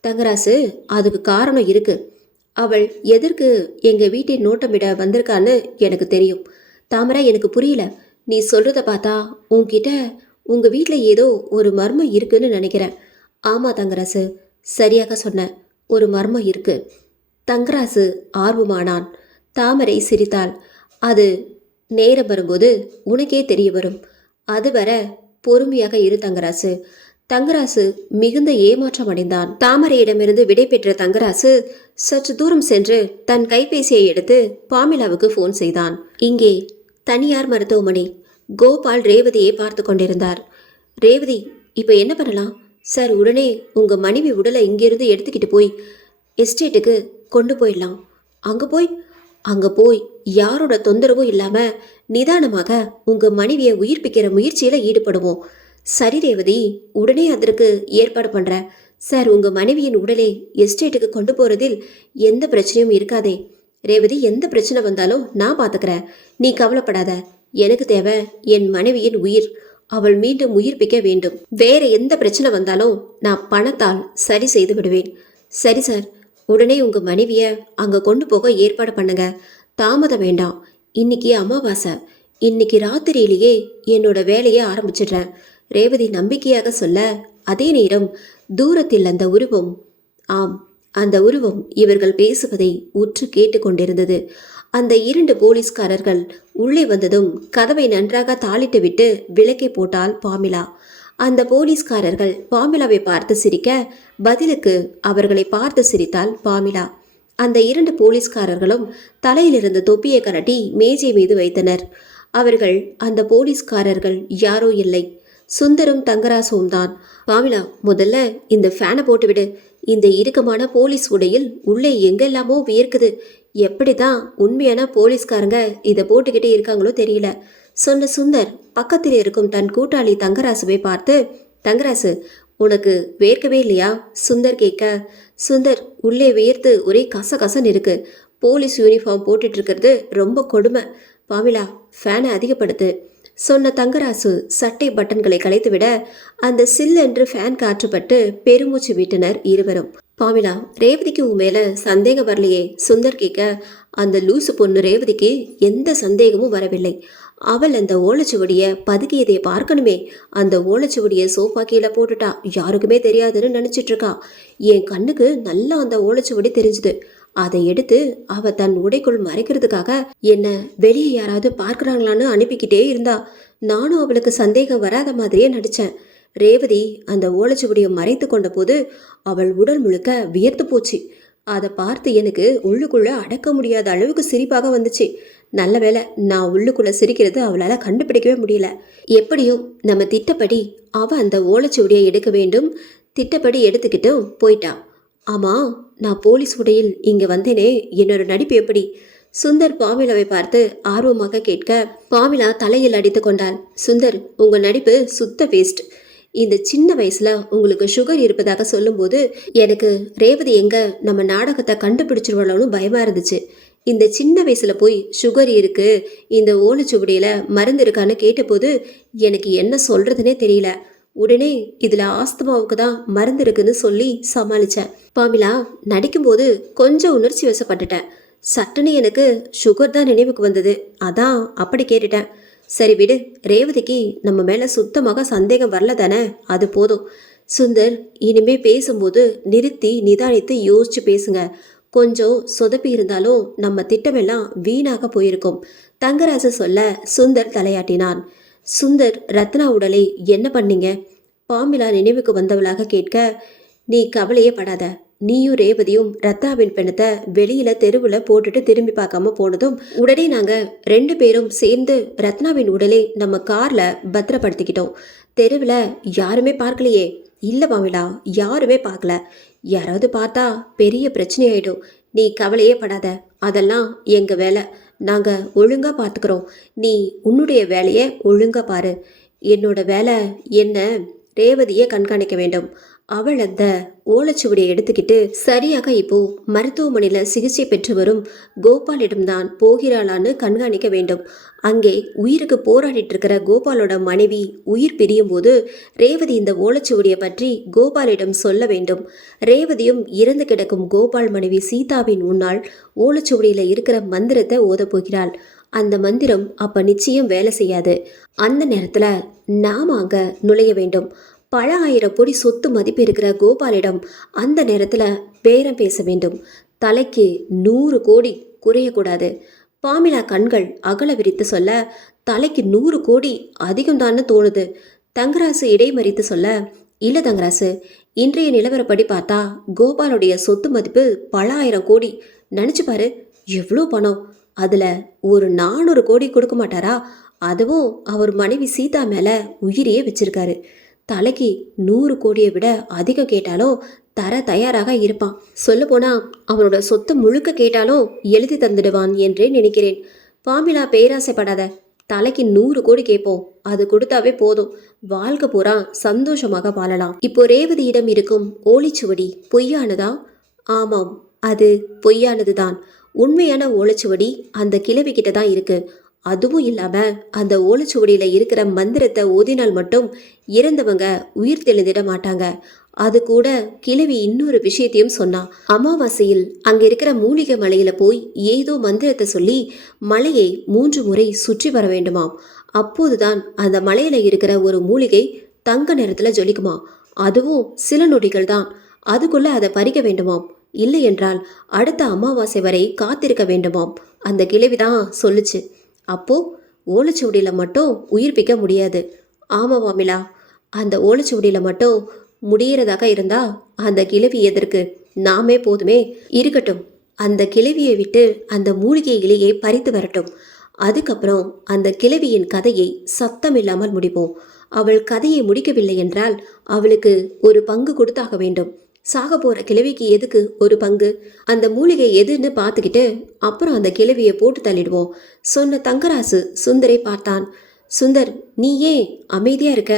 தங்கராசு, அதுக்கு காரணம் இருக்கு. அவள் எதற்கு எங்க வீட்டை நோட்டமிட வந்திருக்கான்னு எனக்கு தெரியும். தாமரை, எனக்கு புரியல. நீ சொல்றத பார்த்தா உன்கிட்ட உங்க வீட்டில் ஏதோ ஒரு மர்மம் இருக்குன்னு நினைக்கிறேன். ஆமா தங்கராசு, சரியாக சொன்ன. ஒரு மர்மம் இருக்கு. தங்கராசு ஆர்வமானான். தாமரை சிரித்தாள். அது நேரம் வரும்போது உனக்கே தெரிய வரும். அதுவரை பொறுமையாக இரு தங்கராசு. தங்கராசு மிகுந்த ஏமாற்றம் அடைந்தான். தாமரையிடமிருந்து விடை பெற்ற தங்கராசு சற்று தூரம் சென்று தன் கைபேசியை எடுத்து பாமிலாவுக்கு ஃபோன் செய்தான். இங்கே தனியார் மருத்துவமனை. கோபால் ரேவதியை பார்த்து கொண்டிருந்தார். ரேவதி, இப்போ என்ன பண்ணலாம் சார்? உடனே உங்க மனைவி உடலை இங்கிருந்து எடுத்துக்கிட்டு போய் எஸ்டேட்டுக்கு கொண்டு போயிடலாம். அங்கே போய் யாரோட தொந்தரவும் இல்லாமல் நிதானமாக உங்கள் மனைவியை உயிர்ப்பிக்கிற முயற்சியில் ஈடுபடுவோம். சரி ரேவதி, உடனே அதற்கு ஏற்பாடு பண்ணுறேன். சார், உங்கள் மனைவியின் உடலை எஸ்டேட்டுக்கு கொண்டு போகிறதில் எந்த பிரச்சனையும் இருக்காதே. ரேவதி, எந்த பிரச்சனை வந்தாலும் நான் பார்த்துக்கிறேன். நீ கவலைப்படாத. எனக்கு தேவை என் மனைவியின் உயிர். அவள் மீண்டும் உயிர்ப்பிக்க வேண்டும். வேற எந்த பிரச்சனை வந்தாலும் நான் பணத்தால் சரி செய்து விடுவேன். சரி சார், உடனே உங்கள் மனைவியை அங்கே கொண்டு போக ஏற்பாடு பண்ணுங்க. தாமதம் வேண்டாம். இன்னைக்கு அமாவாசை. இன்னைக்கு ராத்திரியிலேயே என்னோட வேலையை ஆரம்பிச்சிடுறேன். ரேவதி நம்பிக்கையாக சொல்ல, அதே நேரம் தூரத்தில் அந்த உருவம், ஆம், அந்த உருவம் இவர்கள் பேசுவதை உற்று கேட்டுக்கொண்டிருந்தது. அந்த 2 போலீஸ்காரர்கள் உள்ளே வந்ததும் கதவை நன்றாக தாளிட்டு விட்டு விலக்கி போட்டாள் பாமிலா. அந்த போலீஸ்காரர்கள் பாமிலாவை பார்த்து சிரிக்க, பதிலுக்கு அவர்களை பார்த்து சிரித்தாள் பாமிலா. அந்த 2 போலீஸ்காரர்களும் தலையிலிருந்த தொப்பியை கரட்டி மேஜை மீது வைத்தனர். அவர்கள் அந்த போலீஸ்காரர்கள் யாரோ இல்லை, சுந்தரும் தங்கராசும் தான். பாமிலா, முதல்ல இந்த ஃபேனை போட்டுவிடு. இந்த இறுக்கமான போலீஸ் உடையில் உள்ளே எங்கெல்லாமோ வியர்க்குது. எப்படி தான் உண்மையான போலீஸ்காரங்க இதை போட்டுக்கிட்டே இருக்காங்களோ தெரியல, சொன்ன சுந்தர் பக்கத்தில் இருக்கும் தன் கூட்டாளி தங்கராசுவை பார்த்து, தங்கராசு, உனக்கு வேர்க்கவே இல்லையா? சுந்தர் கேட்க, சுந்தர் உள்ளே வேர்த்து ஒரே கசகசன்னு இருக்கு. போலீஸ் யூனிஃபார்ம் போட்டுட்டு இருக்கிறது ரொம்ப கொடுமை. பாமிலா, ஃபேனை அதிகப்படுத்து, சொன்ன தங்கராசு சட்டை பட்டன்களை கலைத்துவிட அந்த சில்லென்று ஃபேன் காற்றுப்பட்டு பெருமூச்சு விட்டனர் இருவரும். பாமிலா, ரேவதிக்கு உன் மேல சந்தேகம் வரலையே? சுந்தர் கேட்க, அந்த லூசு பொண்ணு ரேவதிக்கு எந்த சந்தேகமும் வரவில்லை. அவள் அந்த ஓலைச்சுவடியை பதுக்கியதை பார்க்கணுமே. அந்த ஓலைச்சுவடியை சோஃபா கீழே போட்டுட்டா, யாருக்குமே தெரியாதுன்னு நினச்சிட்டு இருக்கா. என் கண்ணுக்கு நல்லா அந்த ஓலைச்சுவடி தெரிஞ்சுது. அதை எடுத்து அவ தன் உடைக்குள் மறைக்கிறதுக்காக என்ன வெளியே யாராவது பார்க்கறாங்களான்னு அனுப்பிக்கிட்டே இருந்தா. நானும் அவளுக்கு சந்தேகம் வராத மாதிரியே நடிச்சேன். ரேவதி அந்த ஓலைச்சுவடியை மறைத்து கொண்ட போது அவள் உடல் முழுக்க வியர்த்து போச்சு. அதை பார்த்து எனக்கு உள்ளுக்குள்ள அடக்க முடியாத அளவுக்கு சிரிப்பாக வந்துச்சு. நல்ல வேளை நான் உள்ளுக்குள்ள சிரிக்கிறது அவளால் கண்டுபிடிக்கவே முடியல. எப்படியோ நம்ம திட்டப்படி அவ அந்த ஓலைச்சுவடியை எடுக்க வேண்டும். திட்டப்படி எடுத்துக்கிட்டும் போயிட்டா. ஆமா, நான் போலீஸ் உடையில் இங்க வந்தேனே, என்னோட நடிப்பு எப்படி? சுந்தர் பாமிலாவை பார்த்து ஆர்வமாக கேட்க, பாமிலா தலையில் அடித்து கொண்டாள். சுந்தர், உங்க நடிப்பு சுத்த வேஸ்ட். இந்த சின்ன வயசுல உங்களுக்கு சுகர் இருப்பதாக சொல்லும்போது எனக்கு ரேவதி எங்க நம்ம நாடகத்தை கண்டுபிடிச்சிருவாளோன்னு பயமா இருந்துச்சு. இந்த சின்ன வயசுல போய் சுகர் இருக்கு, இந்த ஓலைச்சுவடியில மருந்து இருக்கான்னு கேட்டபோது எனக்கு என்ன சொல்றதுன்னே தெரியல. உடனே இதுல ஆஸ்துமாவுக்கு தான் மருந்து இருக்குன்னு சொல்லி சமாளிச்சேன். பாமிலா, நடிக்கும்போது கொஞ்சம் உணர்ச்சி வசப்பட்டுட்டேன். சட்டுன்னு எனக்கு சுகர் தான் நினைவுக்கு வந்தது, அதான் அப்படி கேட்டுட்டேன். சரி விடு, ரேவதிக்கு நம்ம மேல சுத்தமாக சந்தேகம் வரல தானே, அது போதும். சுந்தர், இனிமே பேசும்போது நிறுத்தி நிதானித்து யோசிச்சு பேசுங்க. கொஞ்சம் சொதப்பி இருந்தாலும் நம்ம திட்டமெல்லாம் வீணாக போயிருக்கும். தங்கராசு சொல்ல சுந்தர் தலையாட்டினான். சுந்தர், ரத்னா உடலை என்ன பண்ணீங்க? பாமிலா நினைவுக்கு வந்தவளாக கேட்க, நீ கவலையே படாத. நீயும் ரேவதியும் ரத்னாவின் பிணத்தை வெளியில தெருவில் போட்டுட்டு திரும்பி பார்க்காம போனதும் உடனே நாங்க 2 பேரும் சேர்ந்து ரத்னாவின் உடலை நம்ம கார்ல பத்திரப்படுத்திக்கிட்டோம். தெருவில் யாருமே பார்க்கலையே. இல்லை பாமிலா, யாருமே பார்க்கல. யாராவது பார்த்தா பெரிய பிரச்சனை ஆயிடும். நீ கவலையே படாத, அதெல்லாம் எங்க வேலை. நாங்க ஒழுங்கா பார்த்துக்கிறோம். நீ உன்னுடைய வேலையை ஒழுங்கா பாரு. என்னோட வேலை என்ன? ரேவதியை கண்காணிக்க வேண்டும். அவள் அந்த ஓலைச்சுவடியை எடுத்துக்கிட்டு சரியாக இப்போ மருத்துவமனையில் சிகிச்சை பெற்று வரும் கோபாலிடம்தான் போகிறாளான்னு கண்காணிக்க வேண்டும். அங்கே உயிருக்கு போராடிட்டு இருக்கிற கோபாலோட மனைவி உயிர் பிரியும் போது ரேவதி இந்த ஓலைச்சுவடியை பற்றி கோபாலிடம் சொல்ல வேண்டும். ரேவதியும் இறந்து கிடக்கும் கோபால் மனைவி சீதாவின் முன்னால் ஓலைச்சுவடியில் இருக்கிற மந்திரத்தை ஓதப் போகிறாள். அந்த மந்திரம் அப்ப நிச்சயம் வேலை செய்யாது. அந்த நேரத்துல நாம அங்க நுழைய வேண்டும். பல 1000 கோடி சொத்து மதிப்பு இருக்கிற கோபாலிடம் அந்த நேரத்துல பேரம் பேச வேண்டும். தலைக்கு 100 கோடி குறையக்கூடாது. பாமிலா கண்கள் அகல விரித்து சொல்ல, தலைக்கு 100 கோடி அதிகம்தான்னு தோணுது. தங்கராசு இடைமறித்து சொல்ல, இல்ல தங்கராசு, இன்றைய நிலவரப்படி பார்த்தா கோபாலுடைய சொத்து மதிப்பு பல 1000 கோடி. நினைச்சு பாரு, எவ்வளோ பணம். அதுல ஒரு 400 கோடி கொடுக்க மாட்டாரா? அதுவும் அவர் மனைவி சீதா மேல உயிரையே வச்சிருக்காரு. தலைக்கு 100 கோடியை விட அதிகம் கேட்டாலும் தர தயாராக இருப்பான். சொல்ல போனா அவனோட சொத்தை முழுக்க கேட்டாலும் எழுதி தந்துடுவான் என்றே நினைக்கிறேன். பாமிலா, பேராசைப்படாத. தலைக்கு 100 கோடி கேட்போம், அது கொடுத்தாவே போதும். வாழ்க்கை பூரா சந்தோஷமாக வாழலாம். இப்போ ரேவதியிடம் இருக்கும் ஓலைச்சுவடி பொய்யானதா? ஆமாம், அது பொய்யானதுதான். உண்மையான ஓலைச்சுவடி அந்த கிழவி கிட்ட தான் இருக்கு. அதுவும் இல்லாம அந்த ஓலைச்சுவடியில இருக்கிற மந்திரத்தை ஓதினால் மட்டும் இறந்தவங்க உயிர் தெளிந்திட மாட்டாங்க. அது கூட கிழவி இன்னொரு விஷயத்தையும் சொன்னா. அமாவாசையில் அங்க இருக்கிற மூலிகை மலையில போய் ஏதோ மந்திரத்தை சொல்லி மலையை 3 முறை சுற்றி வர வேண்டுமாம். அப்போதுதான் அந்த மலையில இருக்கிற ஒரு மூலிகை தங்க நிறத்துல ஜொலிக்குமா. அதுவும் சில நொடிகள் தான். அதுக்குள்ள அதை பறிக்க வேண்டுமாம். இல்லை என்றால் அடுத்த அமாவாசை வரை காத்திருக்க வேண்டுமாம். அந்த கிழவிதான் சொல்லுச்சு. அப்போ ஓலைச்சுவடியில மட்டும் உயிர்ப்பிக்க முடியாது. ஆமா மாமிலா, அந்த ஓலைச்சுவடியில மட்டும் முடியறதாக இருந்தா அந்த கிழவி எதற்கு? நாமே போதுமே. இருக்கட்டும், அந்த கிழவியை விட்டு அந்த மூலிகை இலையை பறித்து வரட்டும். அதுக்கப்புறம் அந்த கிழவியின் கதையை சத்தமில்லாமல் முடிப்போம். அவள் கதையை முடிக்கவில்லை என்றால் அவளுக்கு ஒரு பங்கு கொடுத்தாக வேண்டும். சாக போற கிழவிக்கு எதுக்கு ஒரு பங்கு? அந்த மூலிகை எதுன்னு பார்த்துக்கிட்டு அப்புறம் அந்த கிழவியை போட்டு தள்ளிடுவோம் சொன்ன தங்கராசு சுந்தரை பார்த்தான். சுந்தர், நீ ஏன் அமைதியா இருக்க?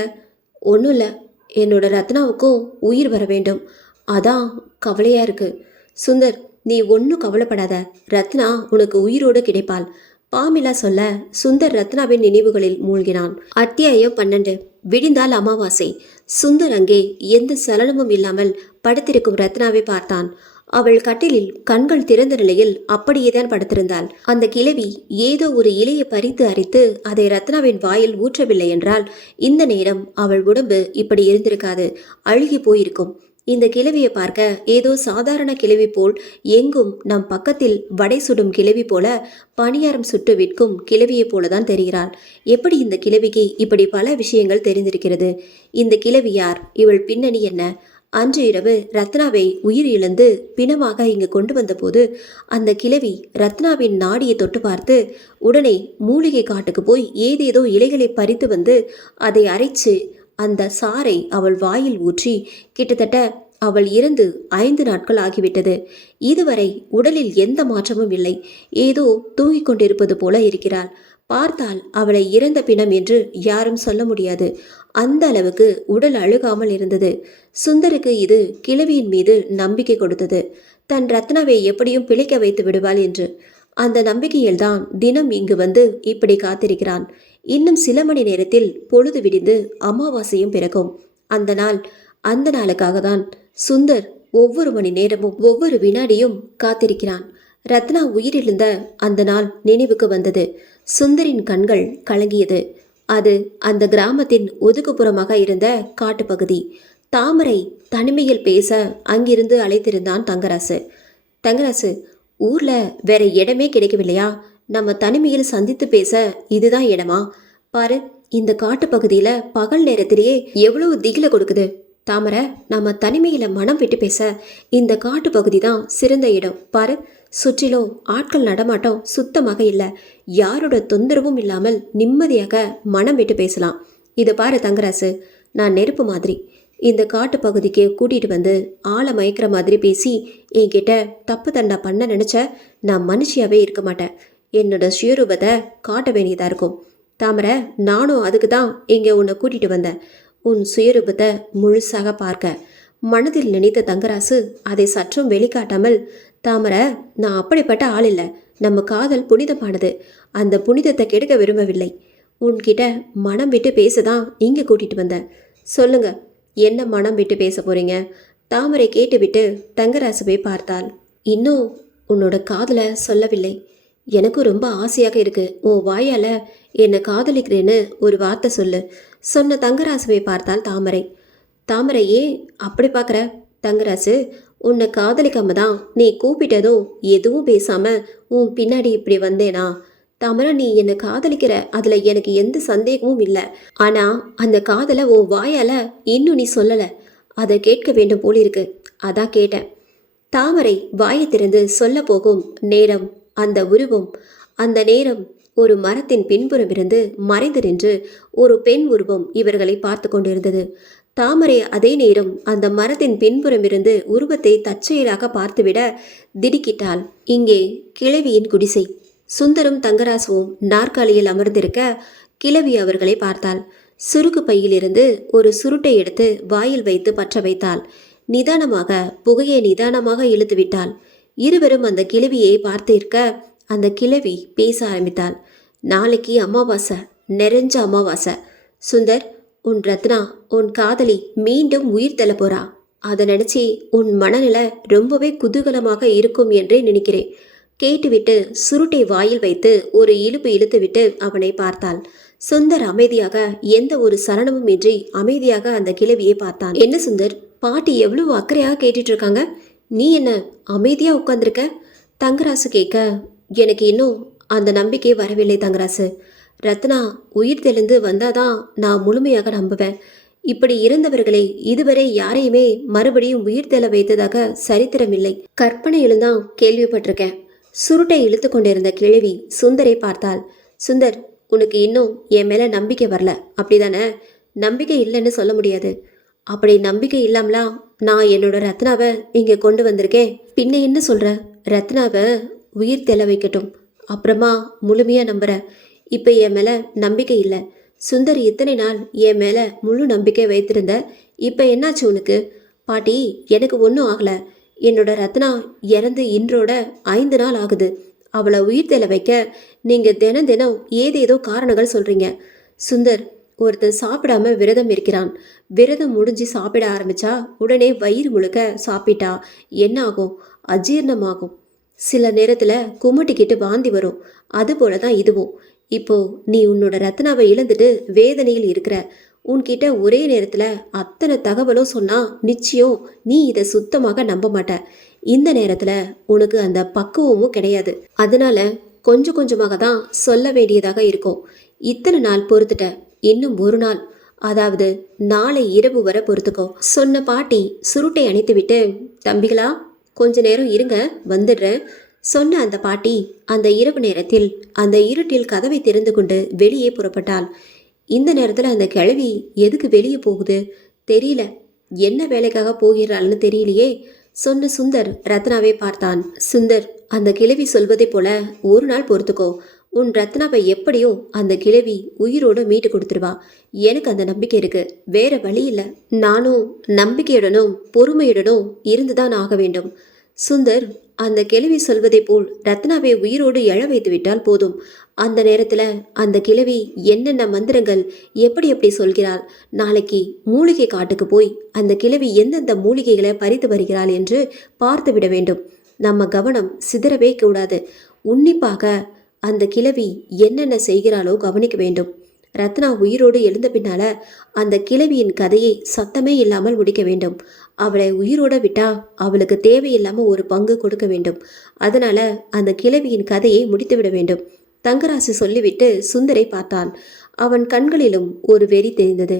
ஒன்றும் இல்லை, என்னோட ரத்னாவுக்கும் உயிர் வர வேண்டும், அதான் கவலையா இருக்கு. சுந்தர், நீ ஒன்றும் கவலைப்படாத, ரத்னா உனக்கு உயிரோடு கிடைப்பாள். பாமிலா சொல்ல சுந்தர் ரத்னாவின் நினைவுகளில் மூழ்கினான். அத்தியாயம் 12. விடிந்தால் அமாவாசை. சுந்தர் அங்கே எந்த சலனமும் இல்லாமல் படுத்திருக்கும் ரத்னாவை பார்த்தான். அவள் கட்டிலில் கண்கள் திறந்த நிலையில் அப்படியேதான் படுத்திருந்தாள். அந்த கிழவி ஏதோ ஒரு இலையை பறித்து அரித்து அதை ரத்னாவின் வாயில் ஊற்றவில்லை என்றால் இந்த நேரம் அவள் உடம்பு இப்படி இருந்திருக்காது, அழுகி போயிருக்கும். இந்த கிழவியை பார்க்க ஏதோ சாதாரண கிழவி போல், எங்கும் நம் பக்கத்தில் வடை சுடும் கிழவி போல, பணியாரம் சுட்டு விற்கும் கிழவியை போலதான் தெரிகிறாள். எப்படி இந்த கிழவிக்கு இப்படி பல விஷயங்கள் தெரிந்திருக்கிறது? இந்த கிழவி யார்? இவள் பின்னணி என்ன? அன்று இரவு ரத்னாவை உயிர் இழந்து பிணமாக இங்கு கொண்டு வந்தபோது அந்த கிழவி ரத்னாவின் நாடியை தொட்டு பார்த்து உடனே மூலிகை காட்டுக்கு போய் ஏதேதோ இலைகளை பறித்து வந்து அதை அரைச்சு அந்த சாறை அவள் வாயில் ஊற்றி கிட்டத்தட்ட அவள் இறந்து 5 நாட்கள் ஆகிவிட்டது. இதுவரை உடலில் எந்த மாற்றமும் இல்லை. ஏதோ தூங்கிக் கொண்டிருப்பது போல இருக்கிறாள். பார்த்தால் அவளை இறந்த பிணம் என்று யாரும் சொல்ல முடியாது. அந்த அளவுக்கு உடல் அழுகாமல் இருந்தது. சுந்தருக்கு இது கிழவியின் மீது நம்பிக்கை கொடுத்தது. தன் ரத்னாவை எப்படியும் பிழைக்க வைத்து விடுவாள் என்று. அந்த நம்பிக்கையில்தான் தினம் இங்கு வந்து இப்படி காத்திருக்கிறான். இன்னும் சில மணி நேரத்தில் பொழுது விடிந்து அமாவாசையும் பிறக்கும். அந்த நாளுக்காக தான் சுந்தர் ஒவ்வொரு மணி நேரமும் ஒவ்வொரு வினாடியும் காத்திருக்கிறான். ரத்னா உயிரிழந்த அந்த நாள் நினைவுக்கு வந்தது. சுந்தரின் கண்கள் கலங்கியது. அது அந்த கிராமத்தின் ஒதுக்குப்புறமாக இருந்த காட்டுப்பகுதி. தாமரை தனிமையில் பேச அங்கிருந்து அழைத்திருந்தான் தங்கராசு. தங்கராசு, ஊர்ல வேற இடமே கிடைக்கவில்லையா? நம்ம தனிமையில் சந்தித்து பேச இதுதான் இடமா? பாரு, இந்த காட்டு பகுதியில பகல் நேரத்திலேயே எவ்வளவு திகில கொடுக்குது. தாமரை, நம்ம தனிமையில மனம் விட்டு பேச இந்த காட்டு பகுதி தான் சிறந்த இடம். பாரு, சுற்றிலும் ஆட்கள் நடமாட்டம் சுத்தமாக இல்லை. யாரோட தொந்தரவும் இல்லாமல் நிம்மதியாக மனம் விட்டு பேசலாம். இதை பாரு தங்கராசு, நான் நெருப்பு மாதிரி. இந்த காட்டு பகுதிக்கு கூட்டிகிட்டு வந்து ஆளை மயக்கிற மாதிரி பேசி என்கிட்ட தப்பு தண்டா பண்ண நினச்ச நான் மனுஷியாவே இருக்க மாட்டேன். என்னோட சுயரூபத்தை காட்ட வேண்டியதாக இருக்கும். தாமரை, நானும் அதுக்கு தான் இங்கே உன்னை கூட்டிகிட்டு வந்தேன், உன் சுயரூபத்தை முழுசாக பார்க்க. மனதில் நினைத்த தங்கராசு அதை சற்றும் வெளிக்காட்டாமல், தாமரை, நான் அப்படிப்பட்ட ஆள் இல்லை. நம்ம காதல் புனிதமானது. அந்த புனிதத்தை கெடுக்க விரும்பவில்லை. உன்கிட்ட மனம் விட்டு பேசதான் இங்கே கூட்டிகிட்டு வந்தேன். சொல்லுங்க, என்ன மனம் விட்டு பேச போறீங்க? தாமரை கேட்டுவிட்டு தங்கராசுவை பார்த்தாள். இன்னும் உன்னோட காதலை சொல்லவில்லை. எனக்கும் ரொம்ப ஆசையாக இருக்கு. உன் வாயால் என்னை காதலிக்கிறேன்னு ஒரு வார்த்தை சொல்லு சொன்ன தங்கராசுவை பார்த்தாள் தாமரை. தாமரையே அப்படி பார்க்குற? தங்கராசு, உன்னை காதலிக்காம தான் நீ கூப்பிட்டதும் எதுவும் பேசாம உன் பின்னாடி இப்படி வந்தேனா? தாமரை, நீ என்னை காதலிக்கிற, அதுல எனக்கு எந்த சந்தேகமும் இல்லை. ஆனா அந்த காதலை உன் வாயால இன்னும் நீ சொல்லலை. அதை கேட்க வேண்டும் போல் இருக்கு, அதான் கேட்டேன். தாமரை வாயை திறந்து சொல்ல போகும் நேரம் அந்த உருவம், அந்த நேரம் ஒரு மரத்தின் பின்புறம் இருந்து மறைந்து நின்று ஒரு பெண் உருவம் இவர்களை பார்த்து கொண்டிருந்தது. தாமரை அதே நேரம் அந்த மரத்தின் பின்புறம் இருந்து உருவத்தை தற்செயலாக பார்த்துவிட திடுக்கிட்டாள். இங்கே கிழவியின் குடிசை. சுந்தரும் தங்கராசுவும் நாற்காலியில் அமர்ந்திருக்க கிழவி அவர்களை பார்த்தாள். சுருக்கு பையிலிருந்து ஒரு சுருட்டை எடுத்து வாயில் வைத்து பற்ற வைத்தாள். நிதானமாக புகையை நிதானமாக இழுத்து விட்டாள். இருவரும் அந்த கிழவியை பார்த்து இருக்க அந்த கிழவி பேச ஆரம்பித்தாள். நாளைக்கு அமாவாசை, நிறைஞ்ச அமாவாசை. சுந்தர், உன் ரத்னா, உன் காதலி மீண்டும் உயிர் தள்ள போறா. அதை நினச்சி உன் மனநிலை ரொம்பவே குதூகலமாக இருக்கும் என்றே நினைக்கிறேன். கேட்டுவிட்டு சுருட்டை வாயில் வைத்து ஒரு இழுப்பு இழுத்துவிட்டு அவனை பார்த்தாள். சுந்தர் அமைதியாக எந்த ஒரு சலனமும் இன்றி அமைதியாக அந்த கிழவியை பார்த்தான். என்ன சுந்தர், பாட்டி எவ்வளவு அக்கறையாக கேட்டுட்டு இருக்காங்க, நீ என்ன அமைதியா உட்கார்ந்திருக்க? தங்கராசு கேட்க, எனக்கு இன்னும் அந்த நம்பிக்கை வரவில்லை தங்கராசு. ரத்னா உயிர் தெளிந்து வந்தாதான் நான் முழுமையாக நம்புவேன். இப்படி இறந்தவர்களை இதுவரை யாரையுமே மறுபடியும் உயிர் தெள வைத்ததாக சரித்திரமில்லை. கற்பனையிலும் தான் கேள்விப்பட்டிருக்கேன். சுருட்டை இழுத்து கொண்டிருந்த கிழவி சுந்தரை பார்த்தாள். சுந்தர், உனக்கு இன்னும் என் மேல நம்பிக்கை வரல அப்படிதானே? நம்பிக்கை இல்லைன்னு சொல்ல முடியாது. அப்படி நம்பிக்கை இல்லாமலாம் நான் என்னோட ரத்னாவை இங்கே கொண்டு வந்திருக்கேன். பின்ன என்ன சொல்ற? ரத்னாவை உயிர் தெள வைக்கட்டும், அப்புறமா முழுமையாக நம்புகிறேன். இப்போ என் மேலே நம்பிக்கை இல்லை. சுந்தர் இத்தனை நாள் என் மேலே முழு நம்பிக்கை வைத்திருந்த, இப்போ என்னாச்சு உனக்கு? பாட்டி, எனக்கு ஒன்றும் ஆகலை. என்னோட ரத்னா இறந்து இன்றோட 5 நாள் ஆகுது. அவளை உயிர் தெள வைக்க நீங்கள் தினம் தினம் ஏதேதோ காரணங்கள் சொல்கிறீங்க. சுந்தர், ஒருத்தர் சாப்பிடாம விரதம் இருக்கிறான். விரதம் முடிஞ்சு சாப்பிட ஆரம்பிச்சா உடனே வயிறு முழுக்க சாப்பிட்டா என்ன ஆகும்? அஜீர்ணமாகும். சில நேரத்தில் குமட்டிக்கிட்டு வாந்தி வரும். அதுபோல தான் இதுவும். இப்போ நீ உன்னோட ரத்னாவை இழந்துட்டு வேதனையில் இருக்கிற. உன்கிட்ட ஒரே நேரத்தில் அத்தனை தகவலும் சொன்னா நிச்சயம் நீ இதை சுத்தமாக நம்ப மாட்ட. இந்த நேரத்தில் உனக்கு அந்த பக்குவமும் கிடையாது. அதனால கொஞ்சம் கொஞ்சமாக தான் சொல்ல வேண்டியதாக இருக்கும். இத்தனை நாள் பொறுத்துட்ட, இன்னும் ஒரு நாள், அதாவது நாளை இரவு வரை பொறுத்துக்கோ சொன்ன பாட்டி சுருட்டை அணைத்துவிட்டு, தம்பிகளா கொஞ்ச நேரம் இருங்க, வந்துடுறேன் சொன்ன அந்த பாட்டி அந்த இரவு நேரத்தில் அந்த இருட்டில் கதவை திறந்து கொண்டு வெளியே புறப்பட்டாள். இந்த நேரத்தில் அந்த கிழவி எதுக்கு வெளியே போகுது தெரியல. என்ன வேலைக்காக போகிறாள்னு தெரியலையே. சொன்ன சுந்தர் ரத்னாவை பார்த்தான். சுந்தர், அந்த கிழவி சொல்வதை போல ஒரு நாள் பொறுத்துக்கோ. உன் ரத்னாவை எப்படியும் அந்த கிழவி உயிரோடு மீட்டு கொடுத்துருவா. எனக்கு அந்த நம்பிக்கை இருக்கு. வேற வழி இல்லை. நானும் நம்பிக்கையுடனும் பொறுமையுடனும் இருந்துதான் ஆக வேண்டும். சுந்தர், அந்த கிழவி சொல்வதை போல் ரத்னாவை உயிரோடு எழ வைத்து விட்டால் போதும். அந்த நேரத்தில் அந்த கிழவி என்னென்ன மந்திரங்கள் எப்படி எப்படி சொல்கிறாள், நாளைக்கு மூலிகை காட்டுக்கு போய் அந்த கிழவி எந்தெந்த மூலிகைகளை பறித்து வருகிறாள் என்று பார்த்து விட வேண்டும். நம்ம கவனம் சிதறவே கூடாது. உன்னிப்பாக அந்த கிழவி என்னென்ன செய்கிறாளோ கவனிக்க வேண்டும். ரத்னா உயிரோடு எழுந்த பின்னால அந்த கிழவியின் கதையை சத்தமே இல்லாமல் முடிக்க வேண்டும். அவளை உயிரோட விட்டா அவளுக்கு தேவையில்லாமல் ஒரு பங்கு கொடுக்க வேண்டும். அதனால அந்த கிழவியின் கதையை முடித்துவிட வேண்டும். தங்கராசு சொல்லிவிட்டு சுந்தரை பார்த்தான். அவன் கண்களிலும் ஒரு வெறி தெரிந்தது.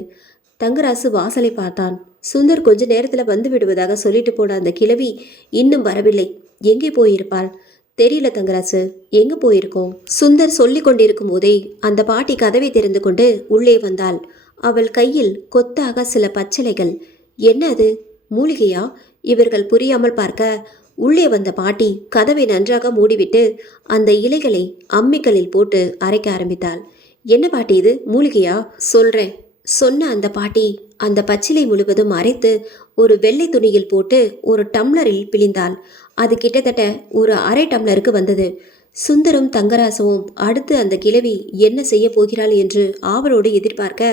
தங்கராசு வாசலை பார்த்தான். சுந்தர் கொஞ்ச நேரத்தில் வந்து விடுவதாக சொல்லிட்டு போன அந்த கிழவி இன்னும் வரவில்லை. எங்கே போயிருப்பாள்? தெரியல தங்கராசு, எங்கே போயிருக்கோம்? சுந்தர் சொல்லி கொண்டிருக்கும் போதே அந்த பாட்டி கதவை திறந்து கொண்டு உள்ளே வந்தாள். அவள் கையில் கொத்தாக சில பச்சிலைகள். என்ன அது, மூலிகையா? இவர்கள் புரியாமல் பார்க்க உள்ளே வந்த பாட்டி கதவை நன்றாக மூடிவிட்டு அந்த இலைகளை அம்மிக்கல்லில் போட்டு அரைக்க ஆரம்பித்தாள். என்ன பாட்டி இது, மூலிகையா? சொல்றேன் சொன்ன அந்த பாட்டி அந்த பச்சிலை முழுவதும் அரைத்து ஒரு வெள்ளை துணியில் போட்டு ஒரு டம்ளரில் பிழிந்தாள். அது கிட்டத்தட்ட ஒரு அரை டம்ளருக்கு வந்தது. சுந்தரும் தங்கராசவும் அடுத்து அந்த கிழவி என்ன செய்ய போகிறாள் என்று ஆவலோடு எதிர்பார்க்க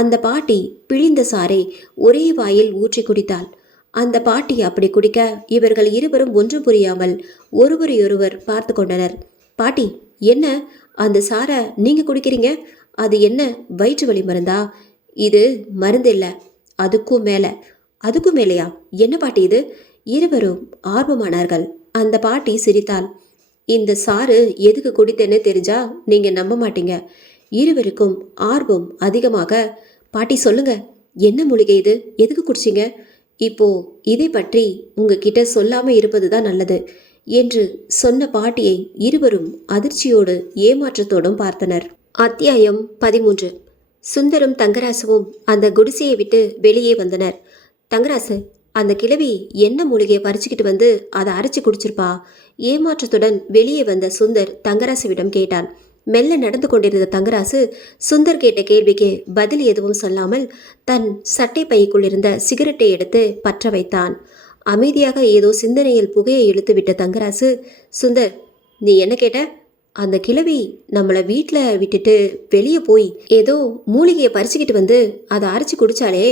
அந்த பாட்டி பிழிந்த சாறை ஒரே வாயில் ஊற்றி குடித்தாள். அந்த பாட்டி அப்படி குடிக்க இவர்கள் இருவரும் ஒன்றும் புரியாமல் ஒருவரையொருவர் பார்த்து கொண்டனர். பாட்டி, என்ன அந்த சாரை நீங்க குடிக்கிறீங்க? அது என்ன வயிற்று வலி மருந்தா? இது மருந்து இல்லை, அதுக்கும் மேலே. அதுக்கும் மேலையா? என்ன பாட்டி இது? இருவரும் ஆர்வமானார்கள். அந்த பாட்டி சிரித்தாள். இந்த சாறு எதுக்கு குடித்தேன்னு தெரிஞ்சா நீங்க நம்ப மாட்டீங்க. இருவருக்கும் ஆர்வம் அதிகமாக, பாட்டி சொல்லுங்க, என்ன மூலிகை இது, எதுக்கு குடிச்சிங்க? இப்போ இதை பற்றி உங்ககிட்ட சொல்லாம இருப்பதுதான் நல்லது என்று சொன்ன பாட்டியை இருவரும் அதிர்ச்சியோடு ஏமாற்றத்தோடும் பார்த்தனர். அத்தியாயம் 13. சுந்தரும் தங்கராசுவும் அந்த குடிசையை விட்டு வெளியே வந்தனர். தங்கராசு, அந்த கிழவி என்ன மூலிகையை பறிச்சுக்கிட்டு வந்து அதை அரைச்சி குடிச்சிருப்பா? ஏமாற்றத்துடன் வெளியே வந்த சுந்தர் தங்கராசுவிடம் கேட்டான். மெல்ல நடந்து கொண்டிருந்த தங்கராசு சுந்தர் கேட்ட கேள்விக்கு பதில் எதுவும் சொல்லாமல் தன் சட்டை பைக்குள் இருந்த சிகரெட்டை எடுத்து பற்ற வைத்தான். அமைதியாக ஏதோ சிந்தனையில் புகையை இழுத்துவிட்ட தங்கராசு, சுந்தர், நீ என்ன கேட்ட? அந்த கிழவி நம்மளை வீட்டில் விட்டுட்டு வெளியே போய் ஏதோ மூலிகையை பறிச்சுக்கிட்டு வந்து அதை அரைச்சி குடிச்சாலே,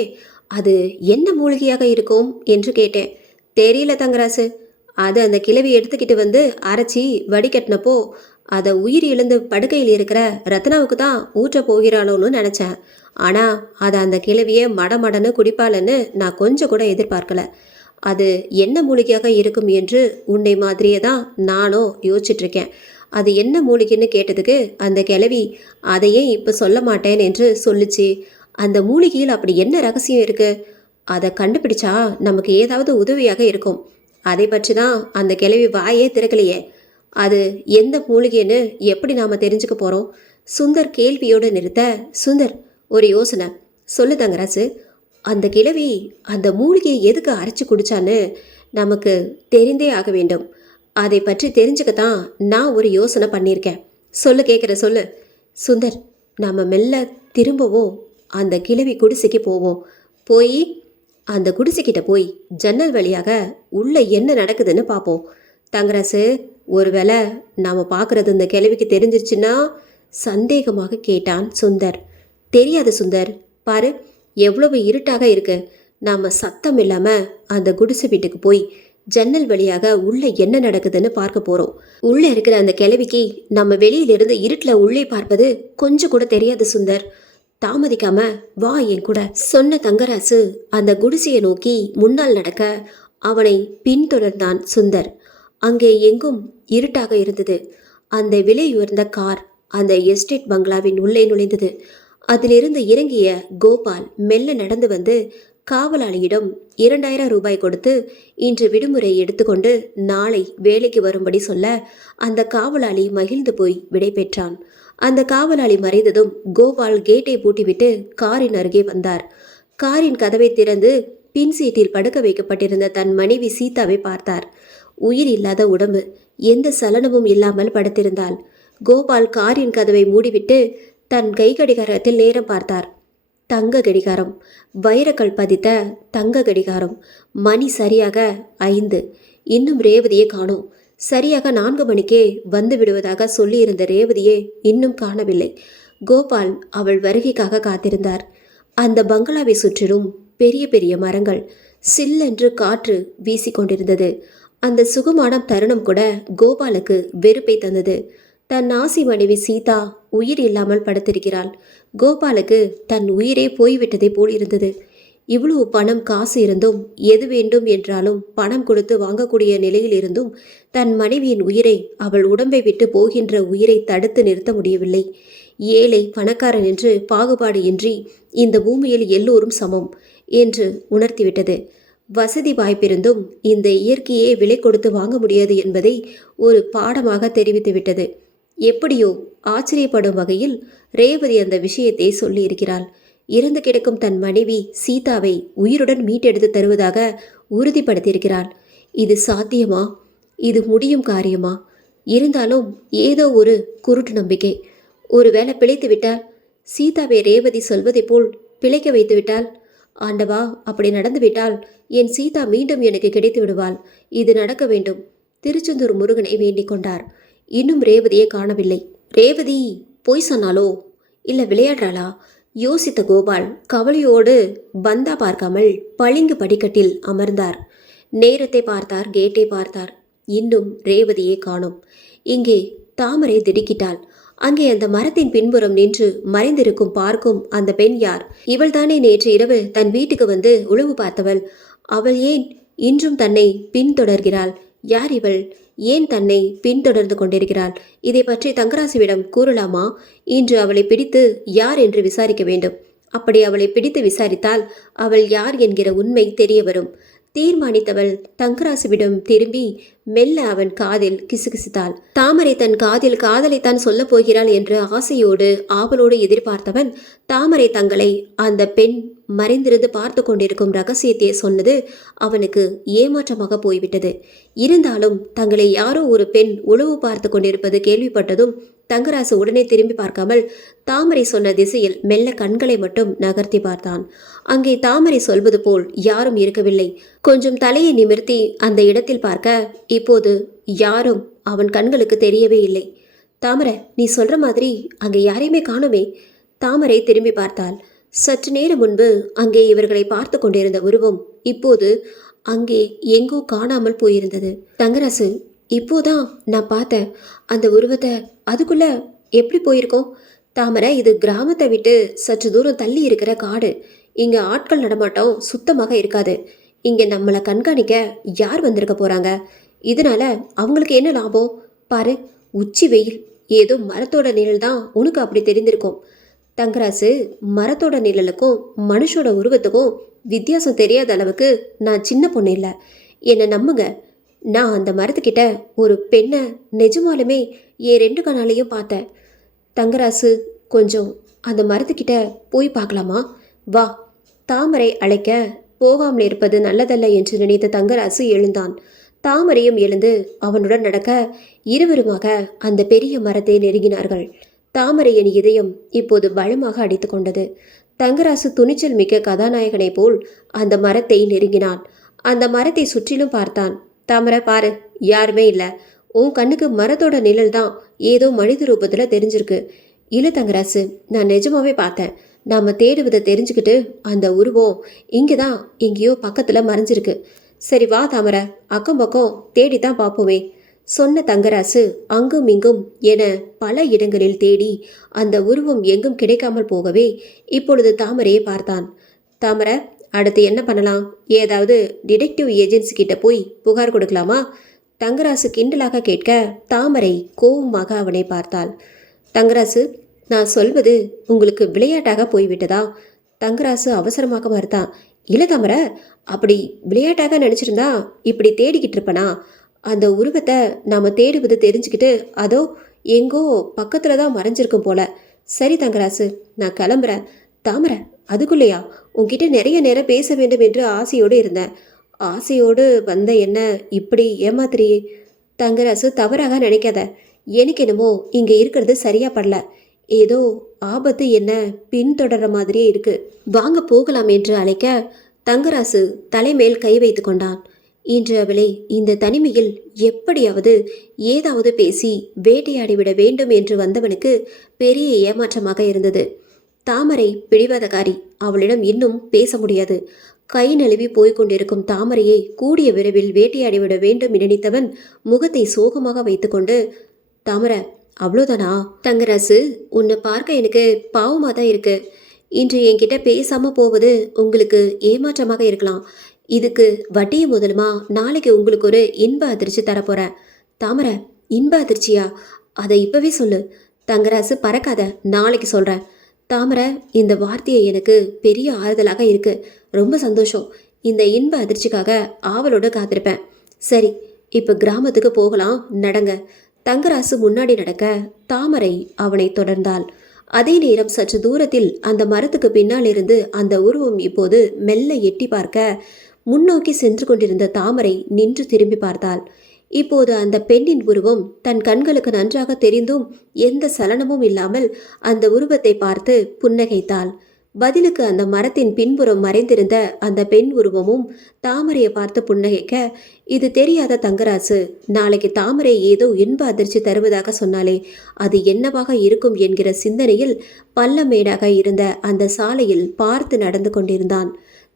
அது என்ன மூலிகையாக இருக்கும் என்று கேட்டேன். தெரியல தங்கராசு. அதை அந்த கிழவி எடுத்துக்கிட்டு வந்து அரைச்சி வடிகட்டினப்போ அதை உயிர் இழந்து படுக்கையில் இருக்கிற ரத்னாவுக்கு தான் ஊற்ற போகிறாளோன்னு நினச்சேன். ஆனால் அதை அந்த கிழவியை மடமடன்னு குடிப்பாளன்னு நான் கொஞ்சம் கூட எதிர்பார்க்கல. அது என்ன மூலிகையாக இருக்கும் என்று உன்னை மாதிரியே தான் நானும் யோசிச்சுட்ருக்கேன். அது என்ன மூலிகைன்னு கேட்டதுக்கு அந்த கிழவி அதையே இப்போ சொல்ல மாட்டேன் என்று சொல்லிச்சு. அந்த மூலிகையில் அப்படி என்ன ரகசியம் இருக்குது? அதை கண்டுபிடிச்சா நமக்கு ஏதாவது உதவியாக இருக்கும். அதை பற்றி தான் அந்த கிழவி வாயே திறக்கலையே. அது எந்த மூலிகைன்னு எப்படி நாம் தெரிஞ்சுக்க போகிறோம்? சுந்தர் கேள்வியோடு நிறுத்த, சுந்தர் ஒரு யோசனை சொல்லு தங்கராசு. அந்த கிழவி அந்த மூலிகையை எதுக்கு அரைச்சி குடிச்சான்னு நமக்கு தெரிந்தே ஆக வேண்டும். அதை பற்றி தெரிஞ்சுக்கத்தான் நான் ஒரு யோசனை பண்ணியிருக்கேன். சொல்லு, கேட்குற சொல்லு. சுந்தர், நாம் மெல்ல திரும்பவும் அந்த கிழவி குடிசைக்கு போவோம். போய் அந்த குடிசைக்கிட்ட போய் ஜன்னல் வழியாக உள்ளே என்ன நடக்குதுன்னு பார்ப்போம். தங்கராசு, ஒருவேளை நாம் பார்க்குறது இந்த கிழவிக்கு தெரிஞ்சிருச்சுன்னா சந்தேகமாக கேட்டான் சுந்தர். தெரியாது சுந்தர், பாரு எவ்வளவு இருட்டாக இருக்கு. நாம் சத்தம் இல்லாமல் அந்த குடிசை வீட்டுக்கு போய் ஜன்னல் வழியாக உள்ளே என்ன நடக்குதுன்னு பார்க்க போகிறோம். உள்ளே இருக்கிற அந்த கிழவிக்கு நம்ம வெளியிலிருந்து இருட்டில் உள்ளே பார்ப்பது கொஞ்சம் கூட தெரியாது சுந்தர். தாமதிக்காம வா என் கூட சொன்ன தங்கராசு அந்த குடிசையை நோக்கி முன்னால் நடக்க அவனை பின்தொடர்ந்தான் சுந்தர். அங்கே எங்கும் இருட்டாக இருந்தது. அந்த விலை உயர்ந்த கார் அந்த எஸ்டேட் பங்களாவின் உள்ளே நுழைந்தது. அதிலிருந்து இறங்கிய கோபால் மெல்ல நடந்து வந்து காவலாளியிடம் 2000 ரூபாய் கொடுத்து இன்று விடுமுறை எடுத்துக்கொண்டு நாளை வேலைக்கு வரும்படி சொல்ல அந்த காவலாளி மகிழ்ந்து போய் விடை பெற்றான். அந்த காவலாளி மறைந்ததும் கோபால் கேட்டை பூட்டிவிட்டு காரின் அருகே வந்தார். காரின் கதவை திறந்து பின் சீட்டில் படுக்க வைக்கப்பட்டிருந்த தன் மனைவி சீதாவை பார்த்தார். உயிர் இல்லாத உடம்பு, எந்த சலனமும் இல்லாமல் படுத்திருந்தாள். கோபால் காரின் கதவை மூடிவிட்டு தன் கை கடிகாரத்தில் நேரம் பார்த்தார். தங்க கடிகாரம், வைரக்கல் பதித்த தங்க கடிகாரம். மணி சரியாக 5. இன்னும் ரேவதியை காணோம். சரியாக 4 மணிக்கே வந்து விடுவதாக சொல்லியிருந்த ரேவதியை இன்னும் காணவில்லை. கோபால் அவள் வருகைக்காக காத்திருந்தார். அந்த பங்களாவை சுற்றிலும் பெரிய பெரிய மரங்கள், சில்லென்று காற்று வீசிக்கொண்டிருந்தது. அந்த சுகமான தருணம் கூட கோபாலுக்கு வெறுப்பை தந்தது. தன் ஆசி மனைவி சீதா உயிர் இல்லாமல் படுத்திருக்கிறாள். கோபாலுக்கு தன் உயிரே போய்விட்டதை போல் இருந்தது. இவ்வளவு பணம் காசு இருந்தும், எது வேண்டும் என்றாலும் பணம் கொடுத்து வாங்கக்கூடிய நிலையில் இருந்தும் தன் மனைவியின் உயிரை, அவள் உடம்பை விட்டு போகின்ற உயிரை தடுத்து நிறுத்த முடியவில்லை. ஏழை பணக்காரன் என்று பாகுபாடு இன்றி இந்த பூமியில் எல்லோரும் சமம் என்று உணர்த்திவிட்டது. வசதி வாய்ப்பிருந்தும் இந்த இயற்கையே விலை கொடுத்து வாங்க முடியாது என்பதை ஒரு பாடமாக தெரிவித்துவிட்டது. எப்படியோ ஆச்சரியப்படும் வகையில் ரேவதி அந்த விஷயத்தை சொல்லியிருக்கிறாள். இறந்து கிடக்கும் தன் மனைவி சீதாவை உயிருடன் மீட்டெடுத்து தருவதாக உறுதிப்படுத்தியிருக்கிறாள். இது சாத்தியமா? இது முடியும் காரியமா? இருந்தாலும் ஏதோ ஒரு குருட்டு நம்பிக்கை. ஒருவேளை பிழைத்து விட்டால், சீதாவை ரேவதி சொல்வதை போல் பிழைக்க வைத்து விட்டால், ஆண்டவா, அப்படி நடந்துவிட்டால் என் சீதா மீண்டும் எனக்கு கிடைத்து விடுவாள். இது நடக்க வேண்டும். திருச்செந்தூர் முருகனை வேண்டிக் கொண்டார். இன்னும் ரேவதியை காணவில்லை. ரேவதி பொய் சொன்னாலோ இல்லை விளையாடுறாளா? யோசித்த கோபால் கவலையோடு பந்தா பார்க்காமல் பளிங்கு படிக்கட்டில் அமர்ந்தார். நேரத்தை பார்த்தார், கேட்டை பார்த்தார். இன்னும் ரேவதியை காணோம். இங்கே தாமரை திடுக்கிட்டாள். அங்கே அந்த மரத்தின் பின்புறம் நின்று மறைந்திருக்கும் பார்க்கும் அந்த பெண் யார்? இவள்தானே நேற்று இரவு தன் வீட்டுக்கு வந்து உளவு பார்த்தவள். அவள் ஏன் இன்றும் தன்னை பின்தொடர்கிறாள்? யார் இவள்? ஏன் தன்னை பின்தொடர்ந்து கொண்டிருக்கிறாள்? இதை பற்றி தங்கராசுவிடம் கூறலாமா? இன்று அவளை பிடித்து யார் என்று விசாரிக்க வேண்டும். அப்படி அவளை பிடித்து விசாரித்தால் அவள் யார் என்கிற உண்மை தெரிய வரும். தீர்மானித்தவள் தங்கராசுவிடம் திரும்பி மெல்ல அவன் காதில் கிசுகிசுத்தாள். தாமரை தன் காதில் காதலைத்தான் சொல்லப் போகிறாள் என்று ஆசையோடு ஆவலோடு எதிர்பார்த்தவன், தாமரை தங்களை அந்த பெண் மறைந்திருந்து பார்த்து கொண்டிருக்கும் ரகசியத்தை சொன்னது அவனுக்கு ஏமாற்றமாக போய்விட்டது. இருந்தாலும் தங்களை யாரோ ஒரு பெண் உளவு பார்த்து கொண்டிருப்பது கேள்விப்பட்டதும் தங்கராசு உடனே திரும்பி பார்க்காமல் தாமரை சொன்ன திசையில் மெல்ல கண்களை மட்டும் நகர்த்தி பார்த்தான். அங்கே தாமரை சொல்வது போல் யாரும் இருக்கவில்லை. கொஞ்சம் தலையை நிமிர்த்தி அந்த இடத்தில் பார்க்க இப்போது யாரும் அவன் கண்களுக்கு தெரியவே இல்லை. தாமரை, நீ சொல்ற மாதிரி அங்கே யாரையுமே காணுமே. தாமரை திரும்பி பார்த்தாள். சற்று நேரம் முன்பு அங்கே இவர்களை பார்த்து கொண்டிருந்த உருவம் இப்போது அங்கே எங்கோ காணாமல் போயிருந்தது. தங்கராசு, இப்போதான் நான் பார்த்தேன் அந்த உருவத்தை. அதுக்குள்ள எப்படி போயிருக்கோம்? தாமரை, இது கிராமத்தை விட்டு சற்று தூரம் தள்ளி இருக்கிற காடு. இங்க ஆட்கள் நடமாட்டம் சுத்தமாக இருக்காது. இங்க நம்மளை கண்காணிக்க யார் வந்திருக்க போறாங்க? இதனால அவங்களுக்கு என்ன லாபம்? பாரு, உச்சி வெயில். ஏதோ மரத்தோட நிழல் தான் உனக்கு அப்படி தெரிந்திருக்கும். தங்கராசு, மரத்தோட நிழலுக்கும் மனுஷோட உருவத்துக்கும் வித்தியாசம் தெரியாத அளவுக்கு நான் சின்ன பொண்ணு இல்லை. என்னை நம்புங்க. நான் அந்த மரத்துக்கிட்ட ஒரு பெண்ணை நிஜமாலுமே என் 2 கண்ணாலையும் பார்த்தேன். தங்கராசு, கொஞ்சம் அந்த மரத்துக்கிட்ட போய் பார்க்கலாமா? வா. தாமரை அழைக்க போகாமல் இருப்பது நல்லதல்ல என்று நினைத்த தங்கராசு எழுந்தான். தாமரையும் எழுந்து அவனுடன் நடக்க இருவருமாக அந்த பெரிய மரத்தை நெருங்கினார்கள். தாமரையின் இதயம் இப்போது பலமாக அடித்து கொண்டது. தங்கராசு துணிச்சல் மிக்க கதாநாயகனை போல் அந்த மரத்தை நெருங்கினான். அந்த மரத்தை சுற்றிலும் பார்த்தான். தாமரை, பாரு, யாருமே இல்லை. உன் கண்ணுக்கு மரத்தோட நிழல் தான் ஏதோ மனித ரூபத்தில் தெரிஞ்சிருக்கு. இல்லை தங்கராசு, நான் நிஜமாவே பார்த்தேன். நாம் தேடுவதை தெரிஞ்சுக்கிட்டு அந்த உருவம் இங்கே தான் எங்கேயோ பக்கத்தில் மறைஞ்சிருக்கு. சரி வா தாமரை, அக்கம் பக்கம் தேடித்தான் பார்ப்போமே. சொன்ன தங்கராசு அங்கும் இங்கும் என பல இடங்களில் தேடி அந்த உருவம் எங்கும் கிடைக்காமல் போகவே இப்பொழுது தாமரையை பார்த்தான். தாமரை, அடுத்து என்ன பண்ணலாம்? ஏதாவது டிடெக்டிவ் ஏஜென்சி கிட்ட போய் புகார் கொடுக்கலாமா? தங்கராசு கிண்டலாக கேட்க தாமரை கோபமாக அவனை பார்த்தாள். தங்கராசு, நான் சொல்வது உங்களுக்கு விளையாட்டாக போய்விட்டதா? தங்கராசு அவசரமாக மறுத்தான். இல்லை தாமரை, அப்படி விளையாட்டாக நினச்சிருந்தா இப்படி தேடிக்கிட்டு இருப்பனா? அந்த உருவத்தை நாம் தேடுவது தெரிஞ்சுக்கிட்டு அதோ எங்கோ பக்கத்தில் தான் மறைஞ்சிருக்கும் போல. சரி தங்கராசு, நான் கிளம்புறேன். தாமரை, அதுக்குள்ளேயா? உன்கிட்ட நிறைய நேரம் பேச வேண்டும் என்று ஆசையோடு இருந்தேன். ஆசையோடு வந்த என்ன இப்படி ஏமாத்திரியே? தங்கராசு, தவறாக நினைக்காத. எனக்கு என்னமோ இங்கே இருக்கிறது சரியா படல. ஏதோ ஆபத்து என்ன பின்தொடர்ற மாதிரியே இருக்கு. வாங்க போகலாம் என்று அழைக்க தங்கராசு தலைமேல் கை வைத்து கொண்டான். இன்று அவளை இந்த தனிமையில் எப்படியாவது ஏதாவது பேசி வேட்டையாடிவிட வேண்டும் என்று வந்தவனுக்கு பெரிய ஏமாற்றமாக இருந்தது. தாமரை பிடிவாதக்காரி. அவளிடம் இன்னும் பேச முடியாது. கை நழுவி போய்கொண்டிருக்கும் தாமரையை கூடிய விரைவில் வேட்டையாடிவிட வேண்டும் நினைத்தவன் முகத்தை சோகமாக வைத்துக்கொண்டு, தாமரை, அவ்வளோதானா? தங்கராசு, உன்னை பார்க்க எனக்கு பாவமாக தான் இருக்கு. இன்று என்கிட்ட பேசாமல் போவது உங்களுக்கு ஏமாற்றமாக இருக்கலாம். இதுக்கு வட்டியும் முதலுமா நாளைக்கு உங்களுக்கு ஒரு இன்ப அதிர்ச்சி தரப்போகிறேன். தாமரை, இன்ப அதிர்ச்சியா? அதை இப்போவே சொல்லு. தங்கராசு, பறக்காத, நாளைக்கு சொல்கிறேன். தாமரை, இந்த வார்த்தையை எனக்கு பெரிய ஆறுதலாக இருக்கு. ரொம்ப சந்தோஷம். இந்த இன்ப அதிர்ச்சிக்காக ஆவலோடு காத்திருப்பேன். சரி, இப்போ கிராமத்துக்கு போகலாம், நடங்க. தங்கராசு முன்னாடி நடக்க தாமரை அவனை தொடர்ந்தாள். அதே நேரம் சற்று தூரத்தில் அந்த மரத்துக்கு பின்னால் இருந்து அந்த உருவம் இப்போது மெல்ல எட்டி பார்க்க முன்னோக்கி சென்று கொண்டிருந்த தாமரை நின்று திரும்பி பார்த்தாள். இப்போது அந்த பெண்ணின் உருவம் தன் கண்களுக்கு நன்றாக தெரிந்தும் எந்த சலனமும் இல்லாமல் அந்த உருவத்தை பார்த்து புன்னகைத்தாள். பதிலுக்கு அந்த மரத்தின் பின்புறம் மறைந்திருந்த அந்த பெண் உருவமும் தாமரையை பார்த்து புன்னகைக்க, இது தெரியாத தங்கராசு நாளைக்கு தாமரை ஏதோ இன்ப அதிர்ச்சி தருவதாக சொன்னாலே அது என்னவாக இருக்கும் என்கிற சிந்தனையில் பள்ளமேடாக இருந்த அந்த சாலையில் பார்த்து நடந்து கொண்டிருந்தான்.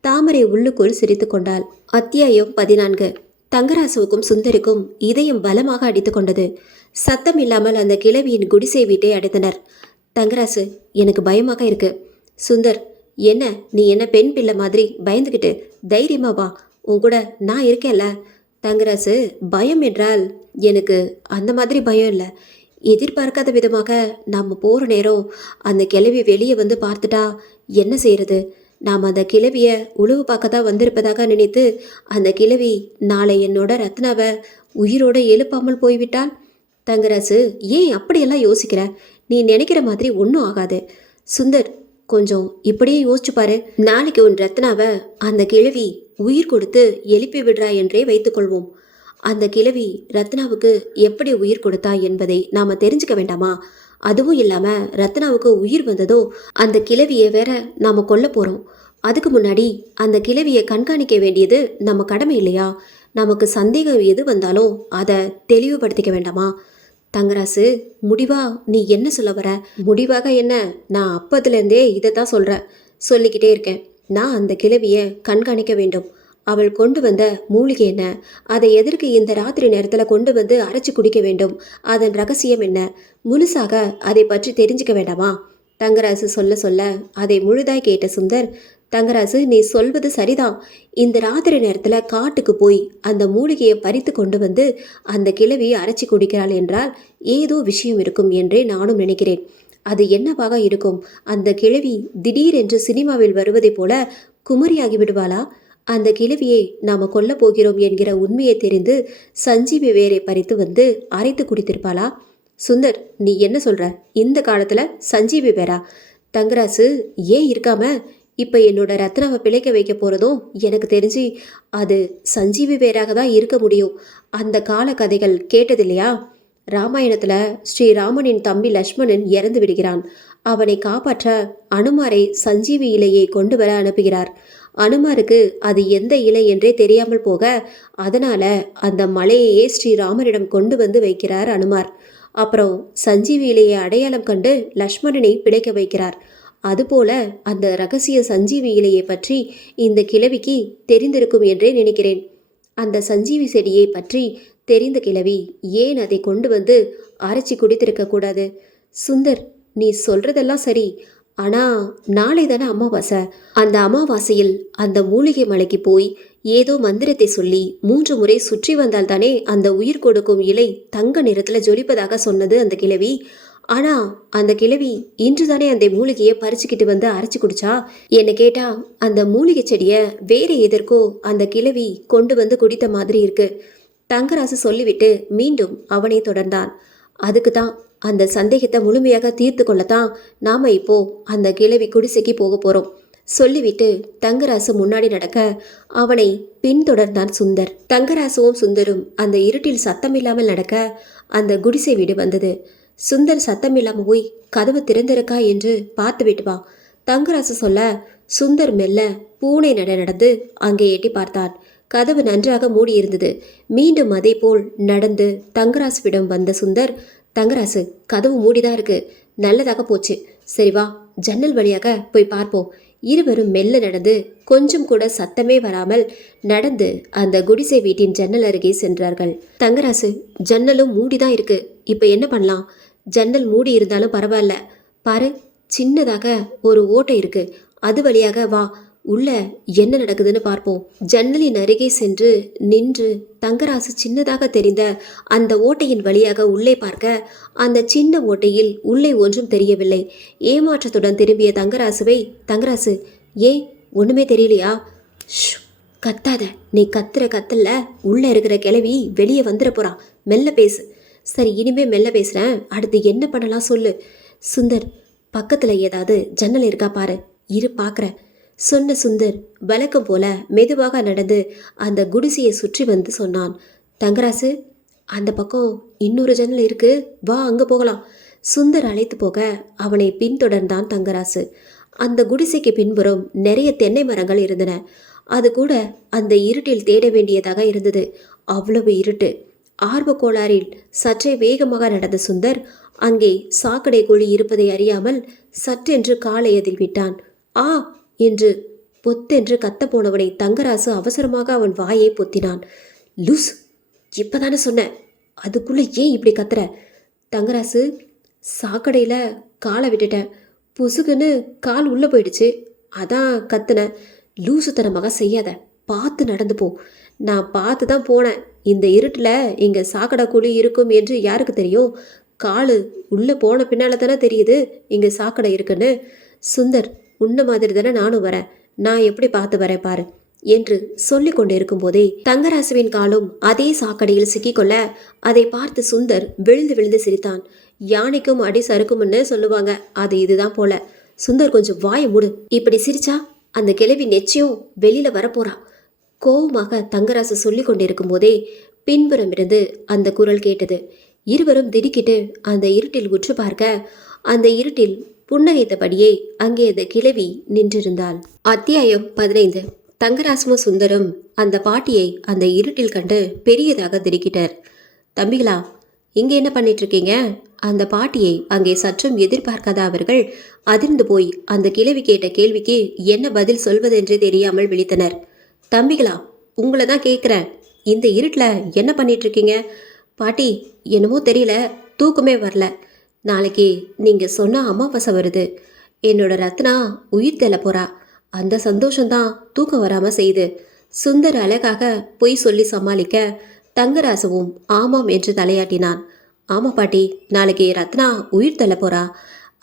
தாமரை உள்ளுக்குள் சிரித்து கொண்டாள். அத்தியாயம் 14. தங்கராசுவுக்கும் சுந்தருக்கும் இதயம் பலமாக அடித்து கொண்டது. சத்தம் இல்லாமல் அந்த கிழவியின் குடிசை வீட்டை அடைத்தனர். தங்கராசு, எனக்கு பயமாக இருக்கு. சுந்தர், என்ன நீ என்ன பெண் பிள்ளை மாதிரி பயந்துக்கிட்டு? தைரியமா வா, உன் கூட நான் இருக்கேன்ல. தங்கராசு, பயம் என்றால் எனக்கு அந்த மாதிரி பயம் இல்லை. எதிர்பார்க்காத விதமாக நாம் போகிற நேரம் அந்த கிழவி வெளியே வந்து பார்த்துட்டா என்ன செய்யறது? நாம் அந்த கிழவியை உழவு பார்க்க தான் வந்திருப்பதாக நினைத்து அந்த கிழவி நாளை என்னோட ரத்னாவை உயிரோடு எழுப்பாமல் போய்விட்டால்? தங்கராசு, ஏன் அப்படியெல்லாம் யோசிக்கிற? நீ நினைக்கிற மாதிரி ஒன்றும் ஆகாது. சுந்தர், கொஞ்சம் இப்படியே யோசிச்சு பாரு. நாளைக்கு உன் ரத்னாவை அந்த கிழவி உயிர் கொடுத்து எழுப்பி விடுறா என்றே வைத்துக்கொள்வோம். அந்த கிழவி ரத்னாவுக்கு எப்படி உயிர் கொடுத்தா என்பதை நாம் தெரிஞ்சுக்க வேண்டாமா? அதுவும் இல்லாமல் ரத்னாவுக்கு உயிர் வந்ததோ அந்த கிழவியை வேற நாம் கொல்ல போகிறோம். அதுக்கு முன்னாடி அந்த கிழவியை கண்காணிக்க வேண்டியது நம்ம கடமை இல்லையா? நமக்கு சந்தேகம் எது வந்தாலும் அதை தெளிவுபடுத்திக்க வேண்டாமா? தங்கராசு, முடிவா நீ என்ன சொல்ல வர? முடிவாக என்ன, நான் அப்பதுலேருந்தே இதை தான் சொல்கிறேன். சொல்லிக்கிட்டே இருக்கேன். நான் அந்த கிழவியை கண்காணிக்க வேண்டும். அவள் கொண்டு வந்த மூலிகை என்ன, அதை எதற்கு இந்த ராத்திரி நேரத்தில் கொண்டு வந்து அரைச்சி குடிக்க வேண்டும், அதன் ரகசியம் என்ன, முழுசாக அதை பற்றி தெரிஞ்சுக்க வேண்டாமா? தங்கராசு சொல்ல சொல்ல அதை முழுதாய் கேட்ட சுந்தர், தங்கராசு நீ சொல்வது சரிதான். இந்த ராத்திரி நேரத்தில் காட்டுக்கு போய் அந்த மூலிகையை பறித்து கொண்டு வந்து அந்த கிழவி அரைச்சி குடிக்கிறாள் என்றால் ஏதோ விஷயம் இருக்கும் என்றே நானும் நினைக்கிறேன். அது என்னவாக இருக்கும்? அந்த கிழவி திடீரென்று சினிமாவில் வருவதைப் போல குமரியாகி விடுவாளா? அந்த கிழவியை நாம கொல்ல போகிறோம் என்கிற உண்மையை தெரிந்து சஞ்சீவி வேரை பறித்து வந்து அரைத்து குடித்திருப்பாளா? சுந்தர், நீ என்ன சொல்ற? இந்த காலத்துல சஞ்சீவி வேறா? தங்கராசு ஏன் இருக்காம இப்ப என்னோட ரத்னாவை பிழைக்க வைக்க போறதும் எனக்கு தெரிஞ்சு அது சஞ்சீவி வேறாக தான் இருக்க முடியும். அந்த கால கதைகள் கேட்டதில்லையா? ராமாயணத்துல ஸ்ரீராமனின் தம்பி லக்ஷ்மணன் இறந்து விடுகிறான். அவனை காப்பாற்ற அனுமாரை சஞ்சீவி இலையை கொண்டு வர அனுப்புகிறார். அனுமாருக்கு அது எந்த இலை என்றே தெரியாமல் போக அதனால அந்த மலையையே ஸ்ரீராமரிடம் கொண்டு வந்து வைக்கிறார் அனுமார். அப்புறம் சஞ்சீவி இலையை அடையாளம் கண்டு லக்ஷ்மணனை பிழைக்க வைக்கிறார். அதுபோல அந்த ரகசிய சஞ்சீவி இலையை பற்றி இந்த கிழவிக்கு தெரிந்திருக்கும் என்றே நினைக்கிறேன். அந்த சஞ்சீவி செடியை பற்றி தெரிந்த கிழவி ஏன் அதை கொண்டு வந்து அரைச்சி குடித்திருக்க கூடாது? சுந்தர், நீ சொல்றதெல்லாம் சரி. ஆனா நாளை தானே அமாவாசை. அந்த அமாவாசையில் அந்த மூலிகை மலைக்கு போய் ஏதோ மந்திரத்தை சொல்லி 3 முறை சுற்றி வந்தால் தானே அந்த உயிர் கொடுக்கும் இலை தங்க நிறத்துல ஜொலிப்பதாக சொன்னது அந்த கிழவி. ஆனா அந்த கிழவி இன்று தானே அந்த மூலிகையை பறிச்சுக்கிட்டு வந்து அரைச்சி குடிச்சா. என்ன கேட்டா அந்த மூலிகை செடியை வேற எதற்கோ அந்த கிழவி கொண்டு வந்து குடித்த மாதிரி இருக்கு. தங்கராசு சொல்லிவிட்டு மீண்டும் அவனை தொடர்ந்தான். அதுக்கு தான் அந்த சந்தேகத்தை முழுமையாக தீர்த்து கொள்ளத்தான் நாம இப்போ அந்த கிழவி குடிசைக்கு போக போறோம். சொல்லிவிட்டு தங்கராசு முன்னாடி நடக்க அவனை பின்தொடர்ந்தான் சுந்தர். தங்கராசுவும் சுந்தரும் அந்த இருட்டில் சத்தமில்லாமல் நடக்க அந்த குடிசை வீடு வந்தது. சுந்தர் சத்தமில்லாம போய் கதவு திறந்திருக்கா என்று பார்த்து விட்டு வா. தங்கராசு சொல்ல சுந்தர் மெல்ல பூனை நடந்து அங்கே எட்டி பார்த்தான். கதவு நன்றாக மூடியிருந்தது. மீண்டும் அதே போல் நடந்து தங்கராசுவிடம் வந்த சுந்தர், தங்கராசு, கதவு மூடிதான் இருக்கு. நல்லதாக போச்சு. சரி வா, ஜன்னல் வழியாக போய் பார்ப்போம். இருவரும் மெல்ல நடந்து கொஞ்சம் கூட சத்தமே வராமல் நடந்து அந்த குடிசை வீட்டின் ஜன்னல் அருகே சென்றார்கள். தங்கராசு, ஜன்னலும் மூடிதான் இருக்கு. இப்ப என்ன பண்ணலாம்? ஜன்னல் மூடி இருந்தாலும் பரவாயில்ல. பாரு, சின்னதாக ஒரு ஓட்டை இருக்கு. அது வழியாக வா, உள்ள என்ன நடக்குதுன்னு பார்ப்போம். ஜன்னலின் அருகே சென்று நின்று தங்கராசு சின்னதாக தெரிந்த அந்த ஓட்டையின் வழியாக உள்ளே பார்க்க அந்த சின்ன ஓட்டையில் உள்ளே ஒன்றும் தெரியவில்லை. ஏமாற்றத்துடன் திரும்பிய தங்கராசுவை, தங்கராசு, ஏன் ஒண்ணுமே தெரியலையா? கத்தாத. நீ கத்துற கத்தல்ல உள்ள இருக்கிற கிளவி வெளியே வந்துட போறா. மெல்ல பேசு. சரி, இனிமே மெல்ல பேசுறேன். அடுத்து என்ன பண்ணலாம் சொல்லு. சுந்தர், பக்கத்துல ஏதாவது ஜன்னல் இருக்கா பாரு. இரு பார்க்குறேன் சொன்ன சுந்தர் வழக்கம் போல மெதுவாக நடந்து அந்த குடிசையை சுற்றி வந்து சொன்னான். தங்கராசு, அந்த பக்கம் இன்னொரு ஜன்னல் இருக்கு, வா அங்கே போகலாம். சுந்தர் அழைத்து போக அவனை பின்தொடர்ந்தான் தங்கராசு. அந்த குடிசைக்கு பின்புறம் நிறைய தென்னை மரங்கள் இருந்தன. அது கூட அந்த இருட்டில் தேட வேண்டியதாக இருந்தது. அவ்வளவு இருட்டு. ஆர்வ கோளாறில் சற்றே வேகமாக நடந்த சுந்தர் அங்கே சாக்கடை குழி இருப்பதை அறியாமல் சற்றென்று காலை அதில் விட்டான். ஆ என்று பொத்தென்று கத்த போனவனை தங்கராசு அவசரமாக அவன் வாயை பொத்தினான். லூஸ், இப்பதானே சொன்ன, அதுக்குள்ள ஏன் இப்படி கத்துற? தங்கராசு, சாக்கடையில் காலை விட்டுட்டேன். புசுகுன்னு கால் உள்ளே போயிடுச்சு, அதான் கத்துன. லூசுத்தனமாக செய்யாத, பார்த்து நடந்து போ. நான் பார்த்து தான் போனேன். இந்த இருட்டில் இங்கே சாக்கடை குழி இருக்கும் என்று யாருக்கு தெரியும்? காலு உள்ளே போன பின்னால் தானே தெரியுது இங்கே சாக்கடை இருக்குன்னு. சுந்தர், உன்ன மாதிரி தானே நானும் வரேன். நான் எப்படி பார்த்து வரேன் பாரு என்று சொல்லி கொண்டு இருக்கும் போதே தங்கராசுவின் காலும் அதே சாக்கடையில் சிக்கிக்கொள்ள அதை பார்த்து சுந்தர் விழுந்து விழுந்து சிரித்தான். யானைக்கும் அடி சறுக்கும்னு சொல்லுவாங்க, அது இதுதான் போல. சுந்தர், கொஞ்சம் வாயை மூடு. இப்படி சிரிச்சா அந்த கிழவி நிச்சயம் வெளியில வரப்போறா. கோவமாக தங்கராசு சொல்லி கொண்டிருக்கும் போதே பின்புறம் இருந்து அந்த குரல் கேட்டது. இருவரும் திடுக்கிட்டு அந்த இருட்டில் உற்று பார்க்க அந்த இருட்டில் புன்னகைத்தபடியே அங்கே அந்த கிழவி நின்றிருந்தாள். அத்தியாயம் 15. தங்கராசும் சுந்தரும் அந்த பாட்டியை அந்த இருட்டில் கண்டு பெரியதாக திடுக்கிட்டார். தம்பிகளா, இங்கே என்ன பண்ணிட்டு இருக்கீங்க? அந்த பாட்டியை அங்கே சற்றும் எதிர்பார்க்காத அவர்கள் அதிர்ந்து போய் அந்த கிழவி கேட்ட கேள்விக்கு என்ன பதில் சொல்வதென்றே தெரியாமல் விழித்தனர். தம்பிகளா, உங்களை தான் கேட்குறேன், இந்த இருட்டில் என்ன பண்ணிட்டு இருக்கீங்க? பாட்டி, என்னமோ தெரியல, தூக்கமே வரல. நாளைக்கு நீங்கள் சொன்ன அமாவாசை வருது. என்னோட ரத்னா உயிர் தெள்ள போறா. அந்த சந்தோஷம்தான் தூக்கம் வராமல் செய்யுது. சுந்தர் அழகாக பொய் சொல்லி சமாளிக்க தங்கராசுவும் ஆமாம் என்று தலையாட்டினான். ஆமா பாட்டி, நாளைக்கு ரத்னா உயிர் தள்ள போறா.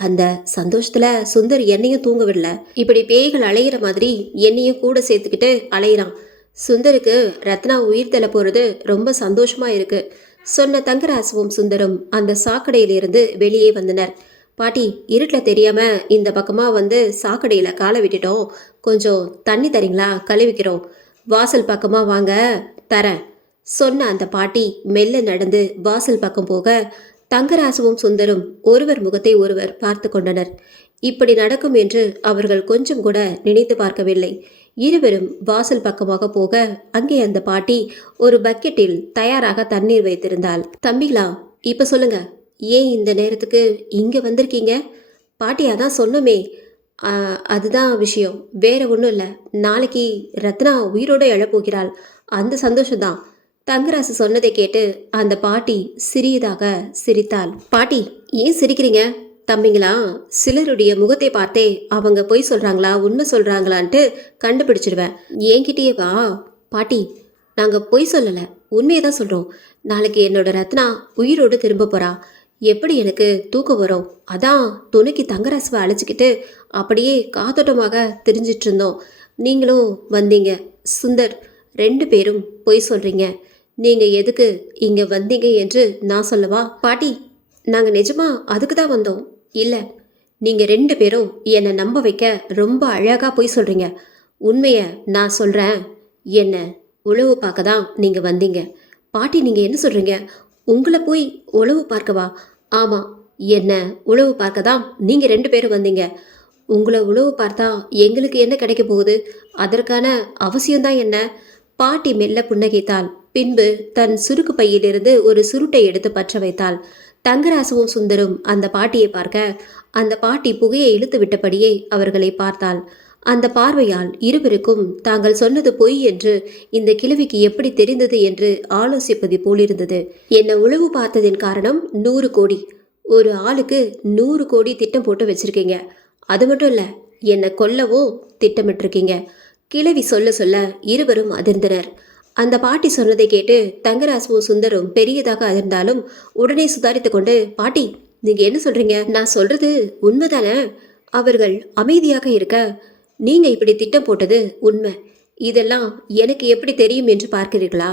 அந்த சந்தோஷத்துல சுந்தர் என்னையும் தூங்க விடல. இப்படி பேய்கள் அலையிற மாதிரி என்னையும் கூட சேர்த்துக்கிட்டு அலையிறான். சுந்தருக்கு ரத்னா உயிர் தள்ள போறது ரொம்ப சந்தோஷமா இருக்கு சொன்ன தங்கராசுவும் சுந்தரும் அந்த சாக்கடையிலிருந்து வெளியே வந்தனர். பாட்டி, இருட்டில் தெரியாம இந்த பக்கமா வந்து சாக்கடையில காலை விட்டுட்டோம். கொஞ்சம் தண்ணி தரீங்களா? கழுவிக்கிறோம். வாசல் பக்கமா வாங்க, தரேன் சொன்ன அந்த பாட்டி மெல்ல நடந்து வாசல் பக்கம் போக தங்கராசுவும் சுந்தரும் ஒருவர் முகத்தை ஒருவர் பார்த்து கொண்டனர். இப்படி நடக்கும் என்று அவர்கள் கொஞ்சம் கூட நினைத்து பார்க்கவில்லை. இருவரும் வாசல் பக்கமாக போக அங்கே அந்த பாட்டி ஒரு பக்கெட்டில் தயாராக தண்ணீர் வைத்திருந்தாள். தம்பிகளா, இப்ப சொல்லுங்க, ஏன் இந்த நேரத்துக்கு இங்க வந்திருக்கீங்க? பாட்டி, அதான் சொன்னோமே. அதுதான் விஷயம், வேற ஒன்றும் இல்லை. நாளைக்கு ரத்னா உயிரோடு எழப்போகிறாள், அந்த சந்தோஷம்தான். தங்கராசு சொன்னதை கேட்டு அந்த பாட்டி சிறியதாக சிரித்தாள். பாட்டி, ஏன் சிரிக்கிறீங்க? தம்பிங்களா, சிலருடைய முகத்தை பார்த்தே அவங்க பொய் சொல்றாங்களா உண்மை சொல்றாங்களான்ட்டு கண்டுபிடிச்சிடுவேன். என்கிட்டயே வா. பாட்டி, நாங்கள் பொய் சொல்லலை, உண்மையை தான் சொல்கிறோம். நாளைக்கு என்னோட ரத்னா உயிரோடு திரும்ப போறா. எப்படி எனக்கு தூக்கம் வரும்? அதான் துணைக்கு தங்கராசுவை அழைச்சிக்கிட்டு அப்படியே காத்தோட்டமாக திரிஞ்சிட்டு இருந்தோம். நீங்களும் வந்தீங்க. சுந்தர், 2 பேரும் பொய் சொல்றீங்க. நீங்க எதுக்கு இங்க வந்தீங்க என்று நான் சொல்லவா? பாட்டி, நாங்க நிஜமா அதுக்கு தான் வந்தோம். இல்ல, நீங்க 2 பேரும் என்னை நம்ப வைக்க ரொம்ப அழகா பொய் சொல்றீங்க. உண்மையை நான் சொல்றேன். என்ன உளவு பார்க்க தான் நீங்க வந்தீங்க. பாட்டி, நீங்க என்ன சொல்றீங்க? உங்களை போய் உளவு பார்க்கவா? ஆமா, என்ன உளவு பார்க்க தான் நீங்க 2 பேரும் வந்தீங்க. உங்களை உளவு பார்த்தா எங்களுக்கு என்ன கிடைக்க போகுது? அதற்கான அவசியம்தான் என்ன? பாட்டி மெல்ல புன்னகைத்தாள். பின்பு தன் சுருக்கு பையிலிருந்து ஒரு சுருட்டை எடுத்து பற்ற வைத்தாள். தங்கராசுவும் சுந்தரும் அந்த பாட்டியை பார்க்க அந்த பாட்டி புகையை இழுத்து விட்டபடியே அவர்களை பார்த்தாள். அந்த பார்வையால் இருவருக்கும் தாங்கள் சொன்னது பொய் என்று இந்த கிழவிக்கு எப்படி தெரிந்தது என்று ஆலோசிப்பது போலிருந்தது. என்னை உளவு பார்த்ததின் காரணம் 100 கோடி. ஒரு ஆளுக்கு 100 கோடி திட்டம் போட்டு வச்சிருக்கீங்க. அது மட்டும் இல்ல, என்னை கொல்லவும் திட்டமிட்டிருக்கீங்க. கிழவி சொல்ல சொல்ல இருவரும் அதிர்ந்தனர். அந்த பாட்டி சொன்னதை கேட்டு தங்கராசுவும் சுந்தரும் பெரியதாக அதிர்ந்தாலும் உடனே சுதாரித்து கொண்டு, பாட்டி, நீங்க என்ன சொல்றீங்க? நான் சொல்றது உண்மைதானே? அவர்கள் அமைதியாக இருக்க, நீங்க இப்படி திட்டம் போட்டது உண்மை. இதெல்லாம் எனக்கு எப்படி தெரியும் என்று பார்க்கிறீர்களா?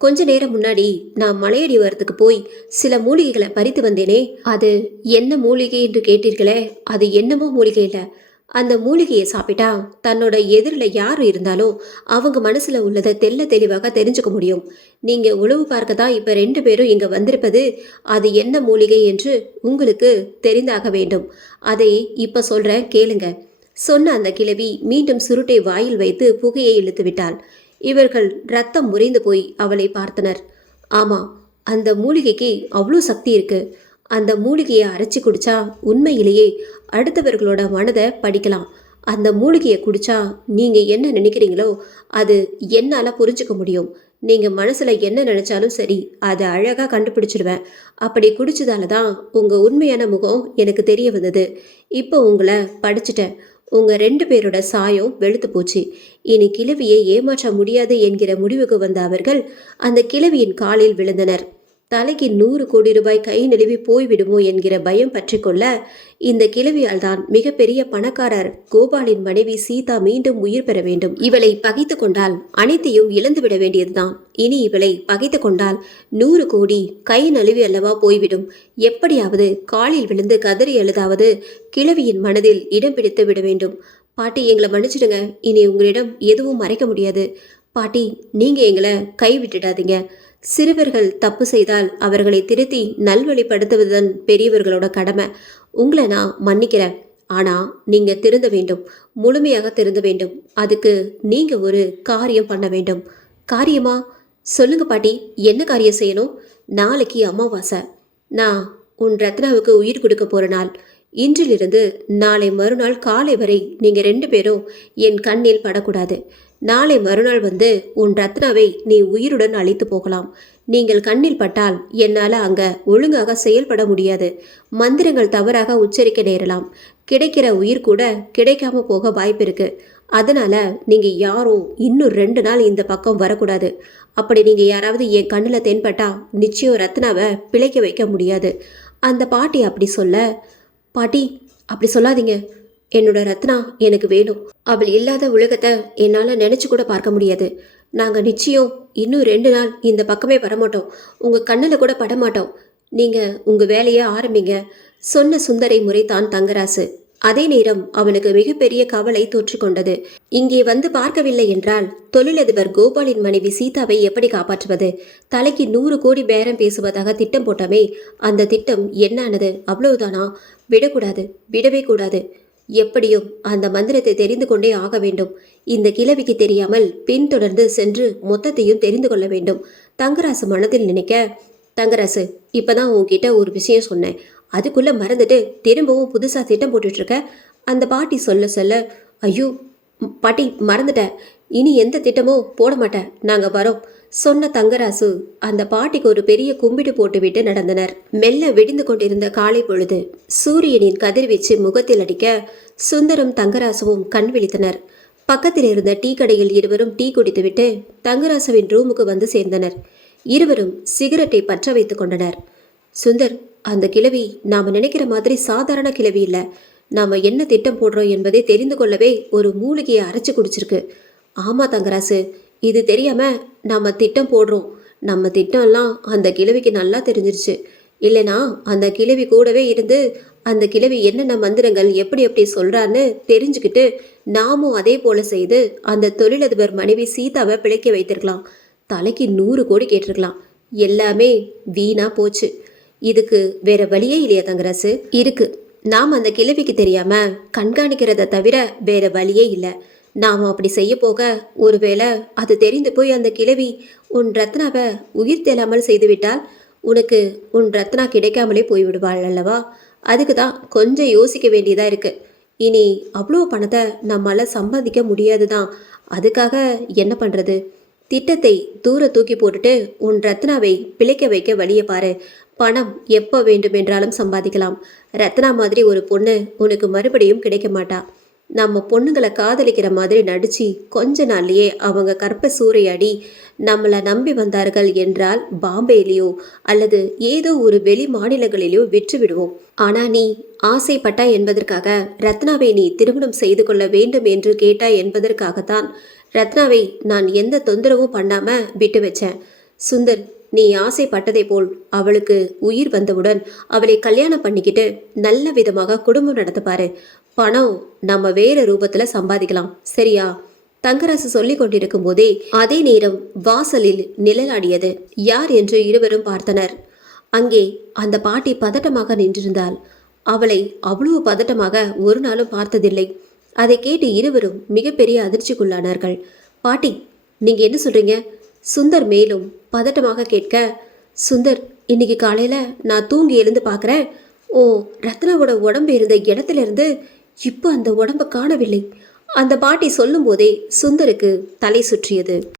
கொஞ்ச நேரம் முன்னாடி நான் மலையடி வரத்துக்கு போய் சில மூலிகைகளை பறித்து வந்தேனே, அது என்ன மூலிகை என்று கேட்டீர்களே, அது என்னமோ மூலிகை இல்லை. அந்த மூலிகையை சாப்பிட்டா தன்னோட எதிரில் யார் இருந்தாலும் அவங்க மனசுல உள்ளதை தெல்ல தெளிவாக தெரிஞ்சுக்க முடியும். நீங்க உளவு பார்க்க தான் இப்ப 2 பேரும் இங்க வந்திருப்பது. அது என்ன மூலிகை என்று உங்களுக்கு தெரிந்தாக வேண்டும். அதை இப்ப சொல்றேன், கேளுங்க சொன்ன அந்த கிழவி மீண்டும் சுருட்டை வாயில் வைத்து புகையை இழுத்து விட்டாள். இவர்கள் ரத்தம் முறிந்து போய் அவளை பார்த்தனர். ஆமா, அந்த மூலிகைக்கு அவ்வளோ சக்தி இருக்கு. அந்த மூலிகையை அரைச்சி குடிச்சா உண்மையிலேயே அடுத்தவர்களோட மனதை படிக்கலாம். அந்த மூலிகையை குடிச்சா நீங்க என்ன நினைக்கிறீங்களோ அது என்னால் புரிஞ்சுக்க முடியும். நீங்க மனசுல என்ன நினைச்சாலும் சரி, அதை அழகா கண்டுபிடிச்சிடுவேன். அப்படி குடிச்சதால தான் உங்க உண்மையான முகம் எனக்கு தெரிய வந்தது. இப்போ உங்களை படிச்சுட்டேன். உங்க 2 பேரோட சாயம் வெளுத்து போச்சு. இனி கிழவியை ஏமாற்ற முடியாது என்கிற முடிவுக்கு வந்த அவர்கள் அந்த கிழவியின் காலில் விழுந்தனர். தலைக்கு 100 கோடி ரூபாய் கை நழுவி போய்விடுமோ என்கிற பயம் பற்றி கொள்ள இந்த கிழவியால் தான் மிகப்பெரிய பணக்காரர் கோபாலின் மனைவி சீதா மீண்டும் உயிர் பெற வேண்டும். இவளை பகைத்து கொண்டால் அனைத்தையும் இழந்துவிட வேண்டியதுதான். இனி இவளை பகைத்து கொண்டால் 100 கோடி கை நழுவி அல்லவா போய்விடும். எப்படியாவது காலில் விழுந்து கதறி எழுதாவது கிழவியின் மனதில் இடம் பிடித்து விட வேண்டும். பாட்டி, எங்களை மன்னிச்சிடுங்க. இனி உங்களிடம் எதுவும் மறைக்க முடியாது. பாட்டி, நீங்க எங்களை கை விட்டுடாதீங்க. சிறுவர்கள் தப்பு செய்தால் அவர்களை திருத்தி நல்வழிப்படுத்துவதுதான் பெரியவர்களோட கடமை. உங்களை நான் மன்னிக்கிறேன். ஆனால் நீங்கள் திருந்த வேண்டும், முழுமையாக திருந்த வேண்டும். அதுக்கு நீங்கள் ஒரு காரியம் பண்ண வேண்டும். காரியமா? சொல்லுங்க பாட்டி, என்ன காரியம் செய்யணும்? நாளைக்கு அமாவாசை. நான் உன் ரத்னாவுக்கு உயிர் கொடுக்க போற நாள். இன்றிலிருந்து நாளை மறுநாள் காலை வரை நீங்க 2 பேரும் என் கண்ணில் படக்கூடாது. நாளை மறுநாள் வந்து உன் ரத்னாவை நீ உயிருடன் அழைத்து போகலாம். நீங்கள் கண்ணில் பட்டால் என்னால் அங்க ஒழுங்காக செயல்பட முடியாது. மந்திரங்கள் தவறாக உச்சரிக்க நேரலாம். கிடைக்கிற உயிர் கூட கிடைக்காம போக வாய்ப்பு இருக்கு. அதனால நீங்க யாரும் இன்னும் 2 நாள் இந்த பக்கம் வரக்கூடாது. அப்படி நீங்க யாராவது என் கண்ணில் தென்பட்டா நிச்சயம் ரத்னாவை பிழைக்க வைக்க முடியாது. அந்த பாட்டி அப்படி சொல்ல, பாட்டி அப்படி சொல்லாதீங்க. என்னோட ரத்னா எனக்கு வேணும். அவள் இல்லாத உலகத்தை என்னால் நினச்சி கூட பார்க்க முடியாது. நாங்கள் நிச்சயம் இன்னும் 2 நாள் இந்த பக்கமே வரமாட்டோம். உங்கள் கண்ணில் கூட படமாட்டோம். நீங்கள் உங்கள் வேலையை ஆரம்பிங்க சொன்ன சுந்தரை முறைத்தான் தங்கராசு. அதே நேரம் அவனுக்கு மிகப்பெரிய கவலை தோற்றிக்கொண்டது. இங்கே வந்து பார்க்கவில்லை என்றால் தொழிலதிபர் கோபாலின் மனைவி சீதாவை எப்படி காப்பாற்றுவது? தலைக்கு 100 கோடி பேரம் பேசுவதாக திட்டம் போட்டமே, அந்த திட்டம் என்னானது? அவ்வளவுதானா? விடக்கூடாது, விடவே கூடாது. எப்படியும் அந்த மந்திரத்தை தெரிந்து கொண்டே ஆக வேண்டும். இந்த கிழவிக்கு தெரியாமல் பின்தொடர்ந்து சென்று மொத்தத்தையும் தெரிந்து கொள்ள வேண்டும். தங்கராசு மனதில் நினைக்க, தங்கராசு இப்பதான் உன்கிட்ட ஒரு விஷயம் சொன்னேன், அதுக்குள்ள மறந்துட்டு திரும்பவும் புதுசா திட்டம் போட்டுட்டு இருக்க. அந்த பாட்டி சொல்ல சொல்ல, ஐயோ பாட்டி மறந்துட்டேன், இனி எந்த திட்டமும் போட மாட்டேன், நாங்க வரோம் சொன்ன தங்கராசு அந்த பாட்டிக்கு ஒரு பெரிய கும்பிடு போட்டுவிட்டு நடந்தனர். மெல்ல விடிந்து கொண்டிருந்த காலை பொழுது சூரியனின் கதிர்வீச்சு முகத்தில் அடிக்க சுந்தரம் தங்கராசுவும் கண் விழித்தனர். பக்கத்தில் இருந்த டீ கடையில் இருவரும் டீ குடித்துவிட்டு தங்கராசுவின் ரூமுக்கு வந்து சேர்ந்தனர். இருவரும் சிகரெட்டை பற்ற வைத்து கொண்டனர். சுந்தர், அந்த கிழவி நாம நினைக்கிற மாதிரி சாதாரண கிழவி இல்லை. நாம என்ன திட்டம் போடுறோம் என்பதை தெரிந்து கொள்ளவே ஒரு மூலிகையை அரைச்சு குடிச்சிருக்கு. ஆமா தங்கராசு, இது தெரியாம நாம திட்டம் போடுறோம். நம்ம திட்டம்லாம் அந்த கிழவிக்கு நல்லா தெரிஞ்சிருச்சு. இல்லைனா அந்த கிழவி கூடவே இருந்து அந்த கிழவி என்னென்ன மந்திரங்கள் எப்படி எப்படி சொல்றான்னு தெரிஞ்சுக்கிட்டு நாமும் அதே போல செய்து அந்த தொழிலதிபர் மனைவி சீதாவை பிழைக்க வைத்திருக்கலாம். தலைக்கு 100 கோடி கேட்டிருக்கலாம். எல்லாமே வீணா போச்சு. இதுக்கு வேற வழியே இல்லையா தங்கராசு? இருக்கு. நாம் அந்த கிழவிக்கு தெரியாம கண்காணிக்கிறத தவிர வேற வழியே இல்லை. நாம் அப்படி செய்ய போக ஒருவேளை அது தெரிந்து போய் அந்த கிழவி உன் ரத்னாவை உயிர் தெல்லாமல் செய்துவிட்டால் உனக்கு உன் ரத்னா கிடைக்காமலே போய்விடுவாள் அல்லவா? அதுக்கு தான் கொஞ்சம் யோசிக்க வேண்டியதா இருக்கு. இனி அவ்வளோ பணத்தை நம்மளால சம்பாதிக்க முடியாது தான். அதுக்காக என்ன பண்றது? திட்டத்தை தூர தூக்கி போட்டுட்டு உன் ரத்னாவை பிழைக்க வைக்க வழியை பாரு. பணம் எப்போ வேண்டுமென்றாலும் சம்பாதிக்கலாம். ரத்னா மாதிரி ஒரு பொண்ணு உனக்கு மறுபடியும் கிடைக்க மாட்டா. நம்ம பொண்ணுங்களை காதலிக்கிற மாதிரி நடிச்சு கொஞ்ச நாள்லயே அவங்க கற்ப சூறையாடி நம்மளை நம்பி வந்தார்கள் என்றால் பாம்பேலேயோ அல்லது ஏதோ ஒரு வெளி மாநிலங்களிலேயோ விற்று விடுவோம். ஆனா நீ ஆசைப்பட்டா என்பதற்காக, ரத்னாவை நீ திருமணம் செய்து கொள்ள வேண்டும் என்று கேட்டாய் என்பதற்காகத்தான் ரத்னாவை நான் எந்த தொந்தரவும் பண்ணாம விட்டு வச்சேன். சுந்தர், நீ ஆசைப்பட்டதை போல் அவளுக்கு உயிர் வந்தவுடன் அவளை கல்யாணம் பண்ணிக்கிட்டு நல்ல விதமாக குடும்பம் நடத்தப்பாரு. பணம் நம்ம வேற ரூபத்துல சம்பாதிக்கலாம், சரியா? தங்கராசு சொல்லி கொண்டிருக்கும் போதே அதே நேரம் வாசலில் நிழலாடியது. யார் என்று இருவரும் பார்த்தனர். அங்கே அந்த பாட்டி பதட்டமாக நின்றிருந்தாள். அவளை அவ்வளவு பதட்டமாக ஒரு நாளும் பார்த்ததில்லை. அதை கேட்டு இருவரும் மிகப்பெரிய அதிர்ச்சிக்குள்ளானார்கள். பாட்டி, நீங்க என்ன சொல்றீங்க? சுந்தர் மேலும் பதட்டமாக கேட்க, சுந்தர், இன்னைக்கு காலையில நான் தூங்கி எழுந்து பார்க்குறேன், ஓ ரத்னாவோட உடம்பு இருந்த இடத்துல இருந்து இப்போ அந்த உடம்ப காணவில்லை. அந்த பாட்டி சொல்லும் போதே சுந்தருக்கு தலை சுற்றியது.